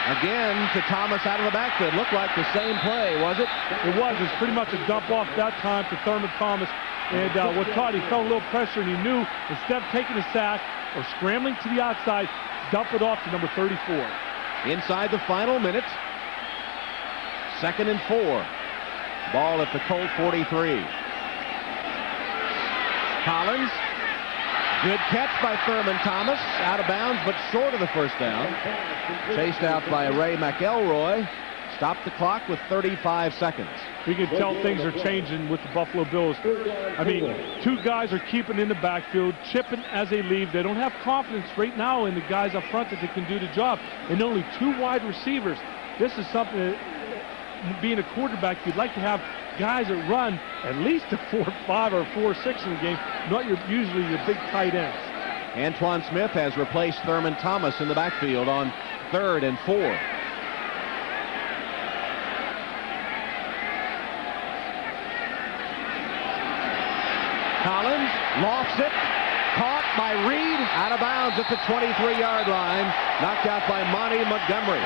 Again to Thomas out of the backfield. Looked like the same play, was it? It was. It was pretty much a dump off that time to Thurman Thomas. And what Todd, he felt a little pressure, and he knew instead of taking a sack or scrambling to the outside, dump it off to number 34. Inside the final minute. 2nd and 4. Ball at the Colt 43. Collins. Good catch by Thurman Thomas. Out of bounds, but short of the first down. Chased out by Ray McElroy. Stopped the clock with 35 seconds. We can tell things are changing with the Buffalo Bills. I mean, 2 guys are keeping in the backfield, chipping as they leave. They don't have confidence right now in the guys up front that they can do the job. And only 2 wide receivers. This is something that, being a quarterback, you'd like to have guys that run at least a 4-5 or 4-6 in the game, not usually your big tight ends. Antoine Smith has replaced Thurman Thomas in the backfield on 3rd and 4. Collins lofts it, caught by Reed, out of bounds at the 23-yard line, knocked out by Monty Montgomery.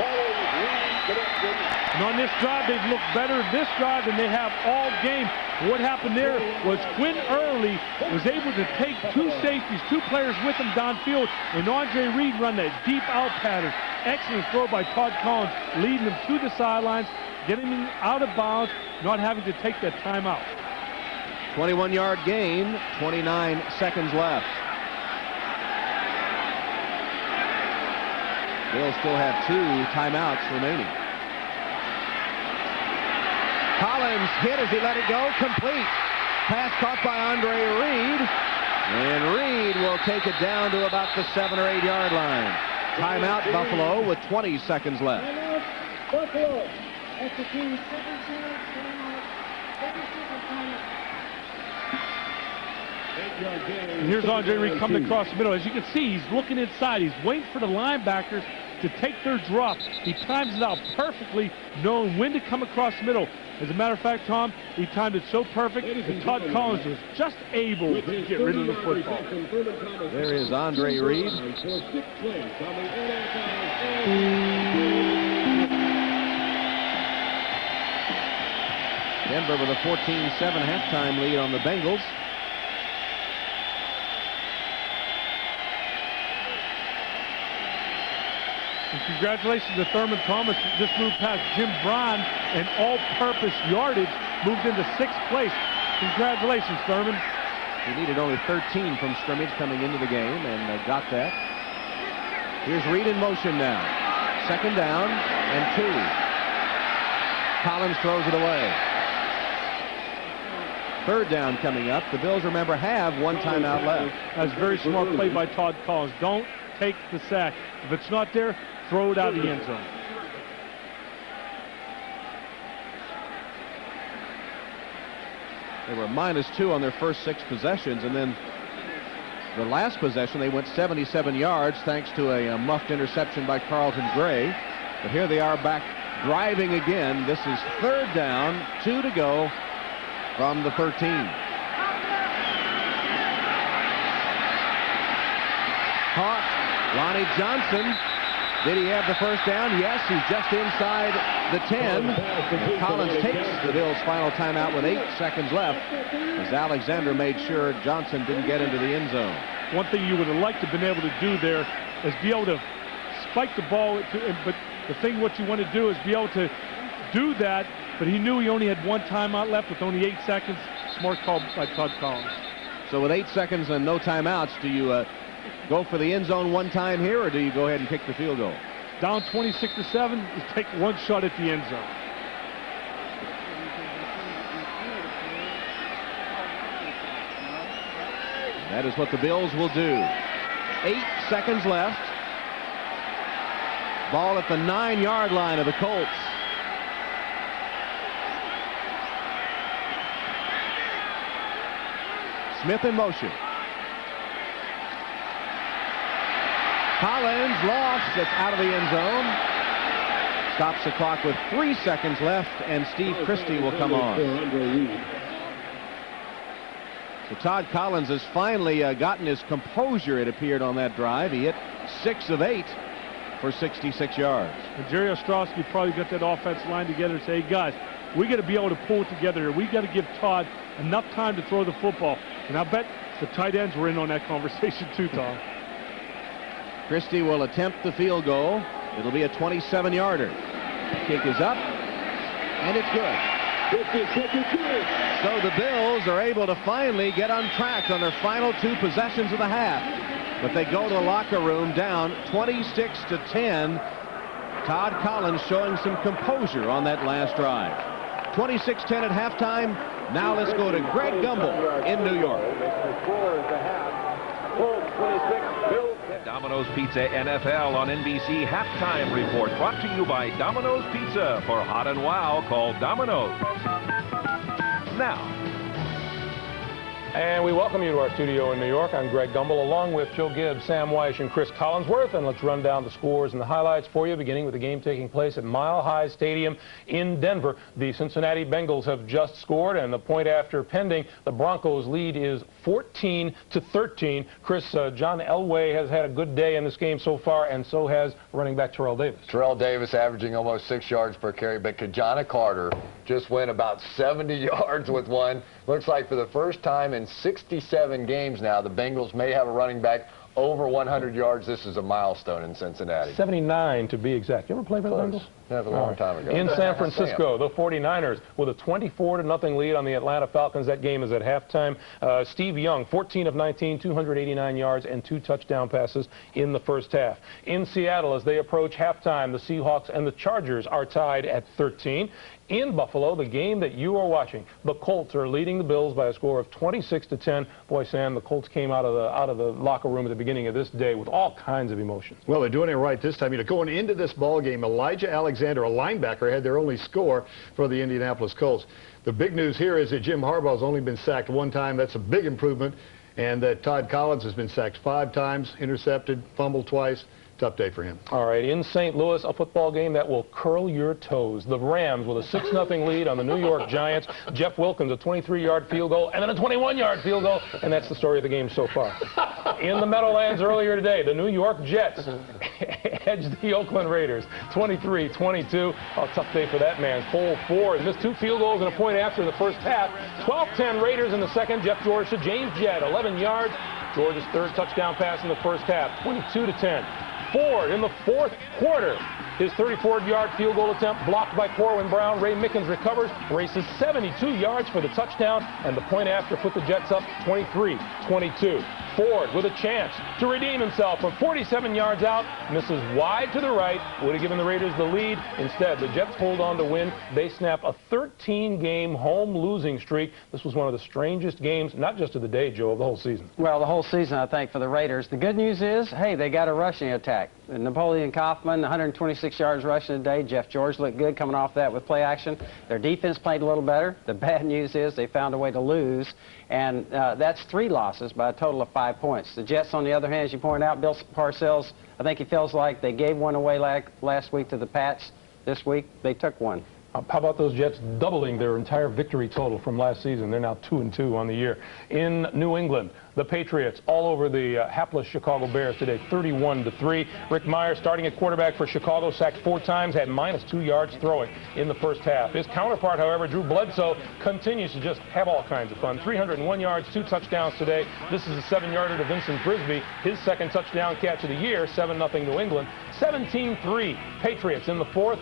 And on this drive, they've looked better this drive than they have all game. What happened there was Quinn Early was able to take 2 safeties, 2 players with him downfield, and Andre Reed run that deep out pattern. Excellent throw by Todd Collins, leading them to the sidelines, getting him out of bounds, not having to take that timeout. 21-yard gain, 29 seconds left. Bills still have 2 timeouts remaining. Collins hit as he let it go, complete. Pass caught by Andre Reed, and Reed will take it down to about the 7 or 8 yard line. Timeout, Buffalo, with 20 seconds left. Buffalo. And here's Andre Reed coming across the middle. As you can see, he's looking inside. He's waiting for the linebackers to take their drop. He times it out perfectly, knowing when to come across the middle. As a matter of fact, Tom, he timed it so perfect that Todd Collins was just able to get rid of the football. There is Andre Reed. Denver with a 14-7 halftime lead on the Bengals. And congratulations to Thurman Thomas. Just moved past Jim Brown, and all-purpose yardage moved into 6th place. Congratulations, Thurman. He needed only 13 from scrimmage coming into the game, and got that. Here's Reed in motion now. 2nd down and 2. Collins throws it away. 3rd down coming up. The Bills, remember, have 1 timeout left. That's a very smart play by Todd Collins. Don't take the sack. If it's not there, throw it out of the end zone. They were -2 on their first 6 possessions, and then the last possession they went 77 yards thanks to a muffed interception by Carlton Gray. But here they are back driving again. This is 3rd down, 2 to go from the 13. Caught. Lonnie Johnson. Did he have the 1st down? Yes, he's just inside the 10. And Collins takes the Bills' final timeout with 8 seconds left, as Alexander made sure Johnson didn't get into the end zone. One thing you would have liked to have been able to do there is be able to spike the ball, but the thing what you want to do is be able to do that, but he knew he only had 1 timeout left with only 8 seconds. Smart call by Todd Collins. So with 8 seconds and no timeouts, do you go for the end zone 1 time here, or do you go ahead and kick the field goal? Down 26-7, you take 1 shot at the end zone. That is what the Bills will do. 8 seconds left. Ball at the 9-yard line of the Colts. Smith in motion. Collins lost. It's out of the end zone. Stops the clock with 3 seconds left, and Steve Christie will come on. So Todd Collins has finally gotten his composure, it appeared, on that drive. He hit 6 of 8 for 66 yards. And Jerry Ostrowski probably got that offensive line together and say, hey, guys, we got to be able to pull it together here. We got to give Todd enough time to throw the football. And I bet the tight ends were in on that conversation too, Tom. Christie will attempt the field goal. It'll be a 27-yarder. Kick is up, and it's good. So the Bills are able to finally get on track on their final 2 possessions of the half. But they go to the locker room down 26-10. Todd Collins showing some composure on that last drive. 26-10 at halftime. Now let's go to Greg Gumbel in New York. Domino's Pizza NFL on NBC halftime report, brought to you by Domino's Pizza. For hot and wow, call Domino's. Now. And we welcome you to our studio in New York. I'm Greg Gumbel, along with Joe Gibbs, Sam Weish, and Chris Collinsworth. And let's run down the scores and the highlights for you, beginning with the game taking place at Mile High Stadium in Denver. The Cincinnati Bengals have just scored, and the point after pending. The Broncos' lead is 14-13. Chris, John Elway has had a good day in this game so far, and so has running back Terrell Davis. Terrell Davis averaging almost 6 yards per carry, but Kajana Carter just went about 70 yards with one. Looks like for the first time in 67 games now, the Bengals may have a running back over 100 yards. This is a milestone in Cincinnati. 79 to be exact. You ever play for the Bengals? That was a long time ago. In San Francisco, the 49ers with a 24-0 lead on the Atlanta Falcons. That game is at halftime. Steve Young, 14 of 19, 289 yards and 2 touchdown passes in the first half. In Seattle, as they approach halftime, the Seahawks and the Chargers are tied at 13. In Buffalo, the game that you are watching, the Colts are leading the Bills by a score of 26-10. Boy, Sam, the Colts came out of the locker room at the beginning of this day with all kinds of emotions. Well, they're doing it right this time. You know, going into this ball game, Elijah Alexander, a linebacker, had their only score for the Indianapolis Colts. The big news here is that Jim Harbaugh's only been sacked 1 time. That's a big improvement. And that Todd Collins has been sacked 5 times, intercepted, fumbled twice. Tough day for him. All right, in St. Louis, a football game that will curl your toes. The Rams with a 6-0 lead on the New York Giants. Jeff Wilkins, a 23-yard field goal, and then a 21-yard field goal, and that's the story of the game so far. In the Meadowlands earlier today, the New York Jets edged the Oakland Raiders, 23-22. Oh, tough day for that man. Cole Ford missed 2 field goals and a point after the first half. 12-10 Raiders in the second. Jeff George to James Jett, 11 yards. George's 3rd touchdown pass in the first half, 22-10. Ford in the 4th quarter. His 34-yard field goal attempt blocked by Corwin Brown. Ray Mickens recovers, races 72 yards for the touchdown, and the point after put the Jets up 23-22. Ford with a chance to redeem himself from 47 yards out, misses wide to the right, would have given the Raiders the lead. Instead, the Jets hold on to win. They snap a 13-game home losing streak. This was one of the strangest games, not just of the day, Joe, of the whole season. Well, the whole season, I think, for the Raiders. The good news is, hey, they got a rushing attack. Napoleon Kaufman, 126 yards rushing today. Jeff George looked good coming off that with play action. Their defense played a little better. The bad news is they found a way to lose, and that's 3 losses by a total of 5 points. The Jets, on the other hand, as you pointed out, Bill Parcells, I think he feels like they gave one away last week to the Pats. This week, they took one. How about those Jets doubling their entire victory total from last season? They're now 2-2 on the year. In New England, the Patriots all over the hapless Chicago Bears today, 31-3. Rick Meyer, starting at quarterback for Chicago, sacked 4 times, had -2 yards throwing in the first half. His counterpart, however, Drew Bledsoe, continues to just have all kinds of fun. 301 yards, 2 touchdowns today. This is a 7-yarder to Vincent Frisbee, his 2nd touchdown catch of the year, 7-0 New England. 17-3 Patriots in the 4th.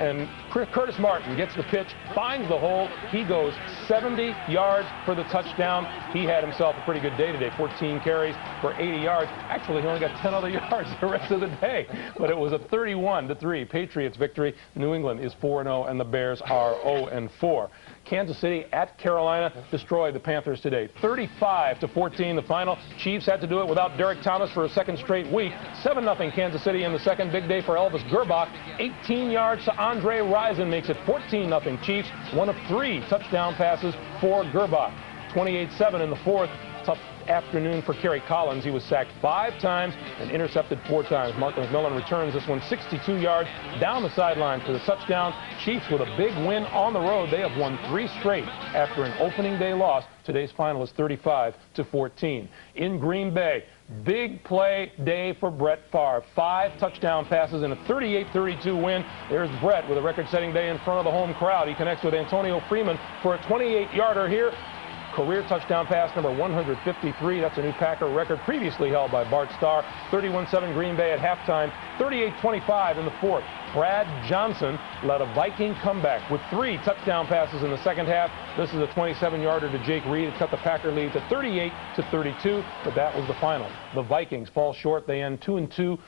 And Curtis Martin gets the pitch, finds the hole. He goes 70 yards for the touchdown. He had himself a pretty good day today, 14 carries for 80 yards. Actually, he only got 10 other yards the rest of the day. But it was a 31-3 Patriots victory. New England is 4-0, and the Bears are 0-4. Kansas City at Carolina destroyed the Panthers today. 35-14 the final. Chiefs had to do it without Derek Thomas for a 2nd straight week. 7-0 Kansas City in the 2nd. Big day for Elvis Gerbach. 18 yards to Andre Rison makes it 14-0 Chiefs. 1 of 3 touchdown passes for Gerbach. 28-7 in the 4th. Tough afternoon for Kerry Collins. He was sacked 5 times and intercepted 4 times. Mark McMillan returns this one 62 yards down the sideline for the touchdown. Chiefs with a big win on the road. They have won 3 straight after an opening day loss. Today's final is 35-14. In Green Bay, big play day for Brett Favre. 5 touchdown passes in a 38-32 win. There's Brett with a record-setting day in front of the home crowd. He connects with Antonio Freeman for a 28-yarder here. Career touchdown pass number 153. That's a new Packer record previously held by Bart Starr. 31-7 Green Bay at halftime. 38-25 in the 4th. Brad Johnson led a Viking comeback with 3 touchdown passes in the 2nd half. This is a 27-yarder to Jake Reed. It cut the Packer lead to 38-32, but that was the final. The Vikings fall short. They end 2-2.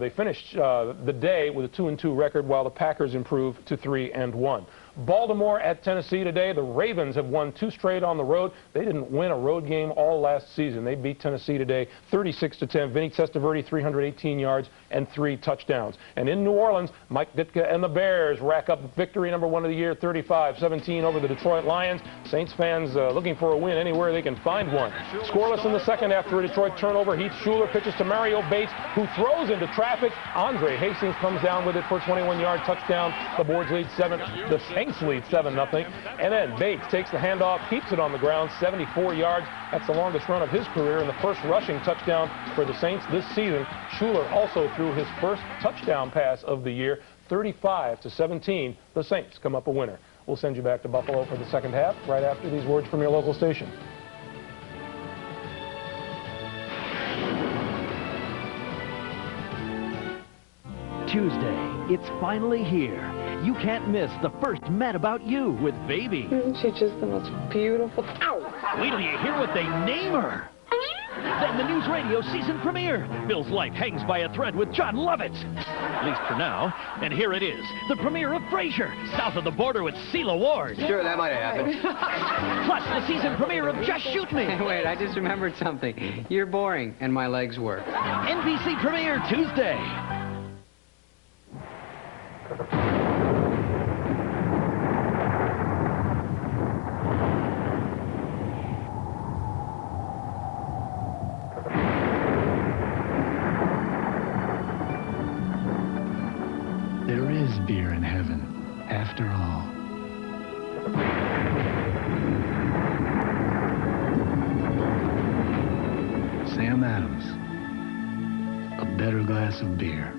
They finished the day with a 2-2 record, while the Packers improve to 3-1. Baltimore at Tennessee today. The Ravens have won 2 straight on the road. They didn't win a road game all last season. They beat Tennessee today 36-10. Vinny Testaverde, 318 yards and 3 touchdowns. And in New Orleans, Mike Ditka and the Bears rack up victory number 1 of the year, 35-17 over the Detroit Lions. Saints fans looking for a win anywhere they can find one. Scoreless in the 2nd after a Detroit turnover. Heath Schuler pitches to Mario Bates, who throws into traffic. Andre Hastings comes down with it for a 21-yard touchdown. The boards lead 7. The Saints lead 7-0. And then Bates takes the handoff, keeps it on the ground, 74 yards. That's the longest run of his career and the first rushing touchdown for the Saints this season. Schuler also threw his first touchdown pass of the year. 35-17, the Saints come up a winner. We'll send you back to Buffalo for the 2nd half right after these words from your local station. Tuesday, It's finally here. You can't miss the first Mad About You with Baby. Isn't she just the most beautiful? Ow! Wait till you hear what they name her. Then the News Radio season premiere. Bill's life hangs by a thread with John Lovitz. At least for now. And here it is, the premiere of Frasier, south of the border with Celia Ward. Sure, that might have happened. Plus the season premiere of Just Shoot Me. Hey, wait, I just remembered something. You're boring, and my legs work. NBC premiere Tuesday. There is beer in heaven, after all. Sam Adams, a better glass of beer.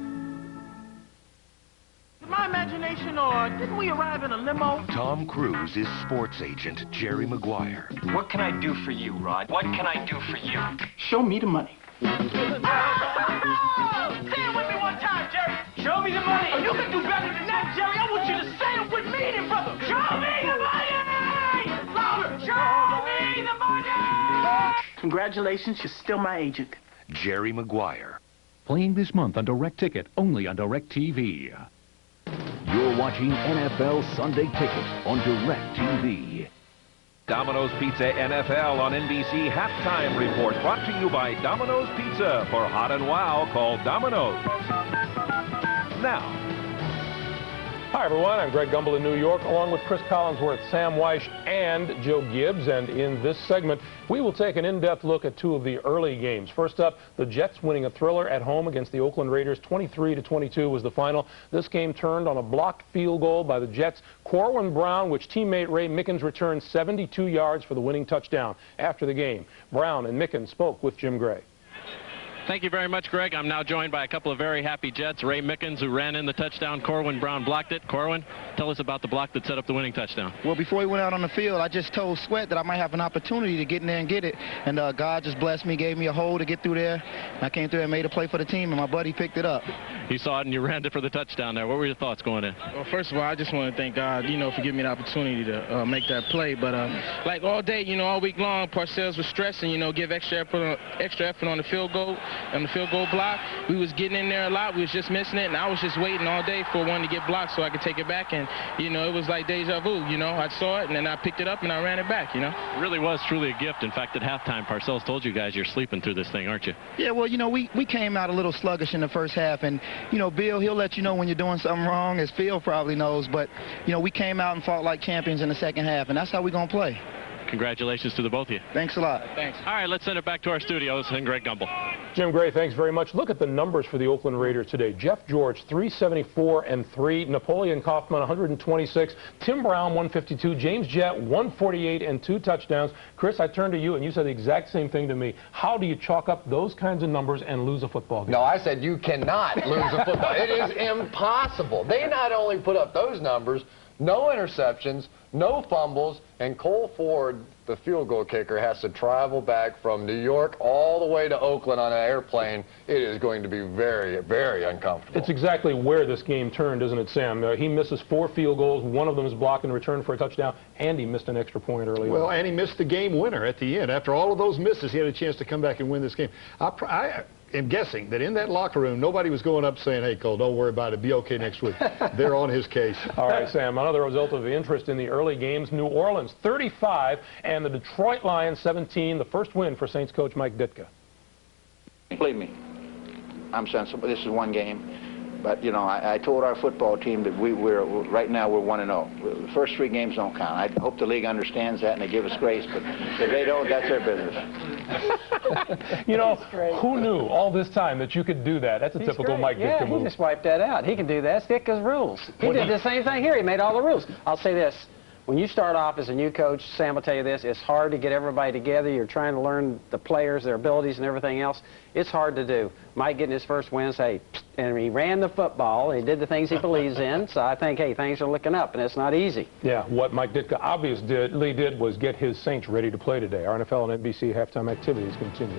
My imagination, or didn't we arrive in a limo? Tom Cruise is sports agent Jerry Maguire. What can I do for you, Rod? What can I do for you? Show me the money. Say it with me one time, Jerry. Show me the money. Oh, you can do better than that, Jerry. I want you to say it with meaning, brother. Show me the money! Louder. Show me the money! Congratulations, you're still my agent. Jerry Maguire. Playing this month on Direct Ticket, only on Direct TV. You're watching NFL Sunday Ticket on Direct TV. Domino's Pizza NFL on NBC Halftime Report, brought to you by Domino's Pizza. For hot and wow, call Domino's. Now. Hi, everyone. I'm Greg Gumbel in New York, along with Chris Collinsworth, Sam Weish, and Joe Gibbs. And in this segment, we will take an in-depth look at two of the early games. First up, the Jets winning a thriller at home against the Oakland Raiders. 23-22 was the final. This game turned on a blocked field goal by the Jets. Corwin Brown, which teammate Ray Mickens returned 72 yards for the winning touchdown. After the game, Brown and Mickens spoke with Jim Gray. Thank you very much, Greg. I'm now joined by a couple of very happy Jets. Ray Mickens, who ran in the touchdown. Corwin Brown blocked it. Corwin, tell us about the block that set up the winning touchdown. Well, before he went out on the field, I just told Sweat that I might have an opportunity to get in there and get it. And God just blessed me, gave me a hole to get through there. I came through and made a play for the team, and my buddy picked it up. You saw it, and you ran it for the touchdown there. What were your thoughts going in? Well, first of all, I just want to thank God, for giving me the opportunity to make that play. But, like all day, all week long, Parcells was stressing, give extra effort on the field goal, block. We was getting in there a lot. We was just missing it, and I was just waiting all day for one to get blocked so I could take it back. And, it was like deja vu, I saw it, and then I picked it up, and I ran it back, It really was truly a gift. In fact, at halftime, Parcells told you guys you're sleeping through this thing, aren't you? Yeah, well, we came out a little sluggish in the first half, and, Bill, he'll let you know when you're doing something wrong, as Phil probably knows, but, we came out and fought like champions in the second half, and that's how we're going to play. Congratulations to the both of you. Thanks a lot. Thanks. All right, let's send it back to our studios and Greg Gumbel. Jim Gray, thanks very much. Look at the numbers for the Oakland Raiders today. Jeff George, 374 and 3. Napoleon Kaufman, 126. Tim Brown, 152. James Jett, 148 and 2 touchdowns. Chris, I turned to you, and you said the exact same thing to me. How do you chalk up those kinds of numbers and lose a football game? No, I said you cannot lose a football. It is impossible. They not only put up those numbers, no interceptions, no fumbles, and Cole Ford, the field goal kicker, has to travel back from New York all the way to Oakland on an airplane. It is going to be very, very uncomfortable. It's exactly where this game turned, isn't it, Sam? He misses 4 field goals. One of them is blocked in return for a touchdown, and he missed an extra point early on. Well, and he missed the game winner at the end. After all of those misses, he had a chance to come back and win this game. I am guessing that in that locker room, nobody was going up saying, hey, Cole, don't worry about it. Be okay next week. They're on his case. All right, Sam, another result of interest in the early games. New Orleans 35 and the Detroit Lions 17, the first win for Saints coach Mike Ditka. Believe me, I'm sensible. This is one game. But, I told our football team that right now we're 1-0. The first 3 games don't count. I hope the league understands that and they give us grace. But if they don't, that's their business. Who knew all this time that you could do that? That's a typical Mike Ditka move. He just wiped that out. He can do that. It's Ditka's rules. He did the same thing here. He made all the rules. I'll say this. When you start off as a new coach, Sam will tell you this, it's hard to get everybody together. You're trying to learn the players, their abilities, and everything else. It's hard to do. Mike getting his first wins, hey, and he ran the football. He did the things he believes in. So I think, hey, things are looking up, and it's not easy. Yeah, what Mike Ditka obviously did was get his Saints ready to play today. Our NFL and NBC halftime activities continue.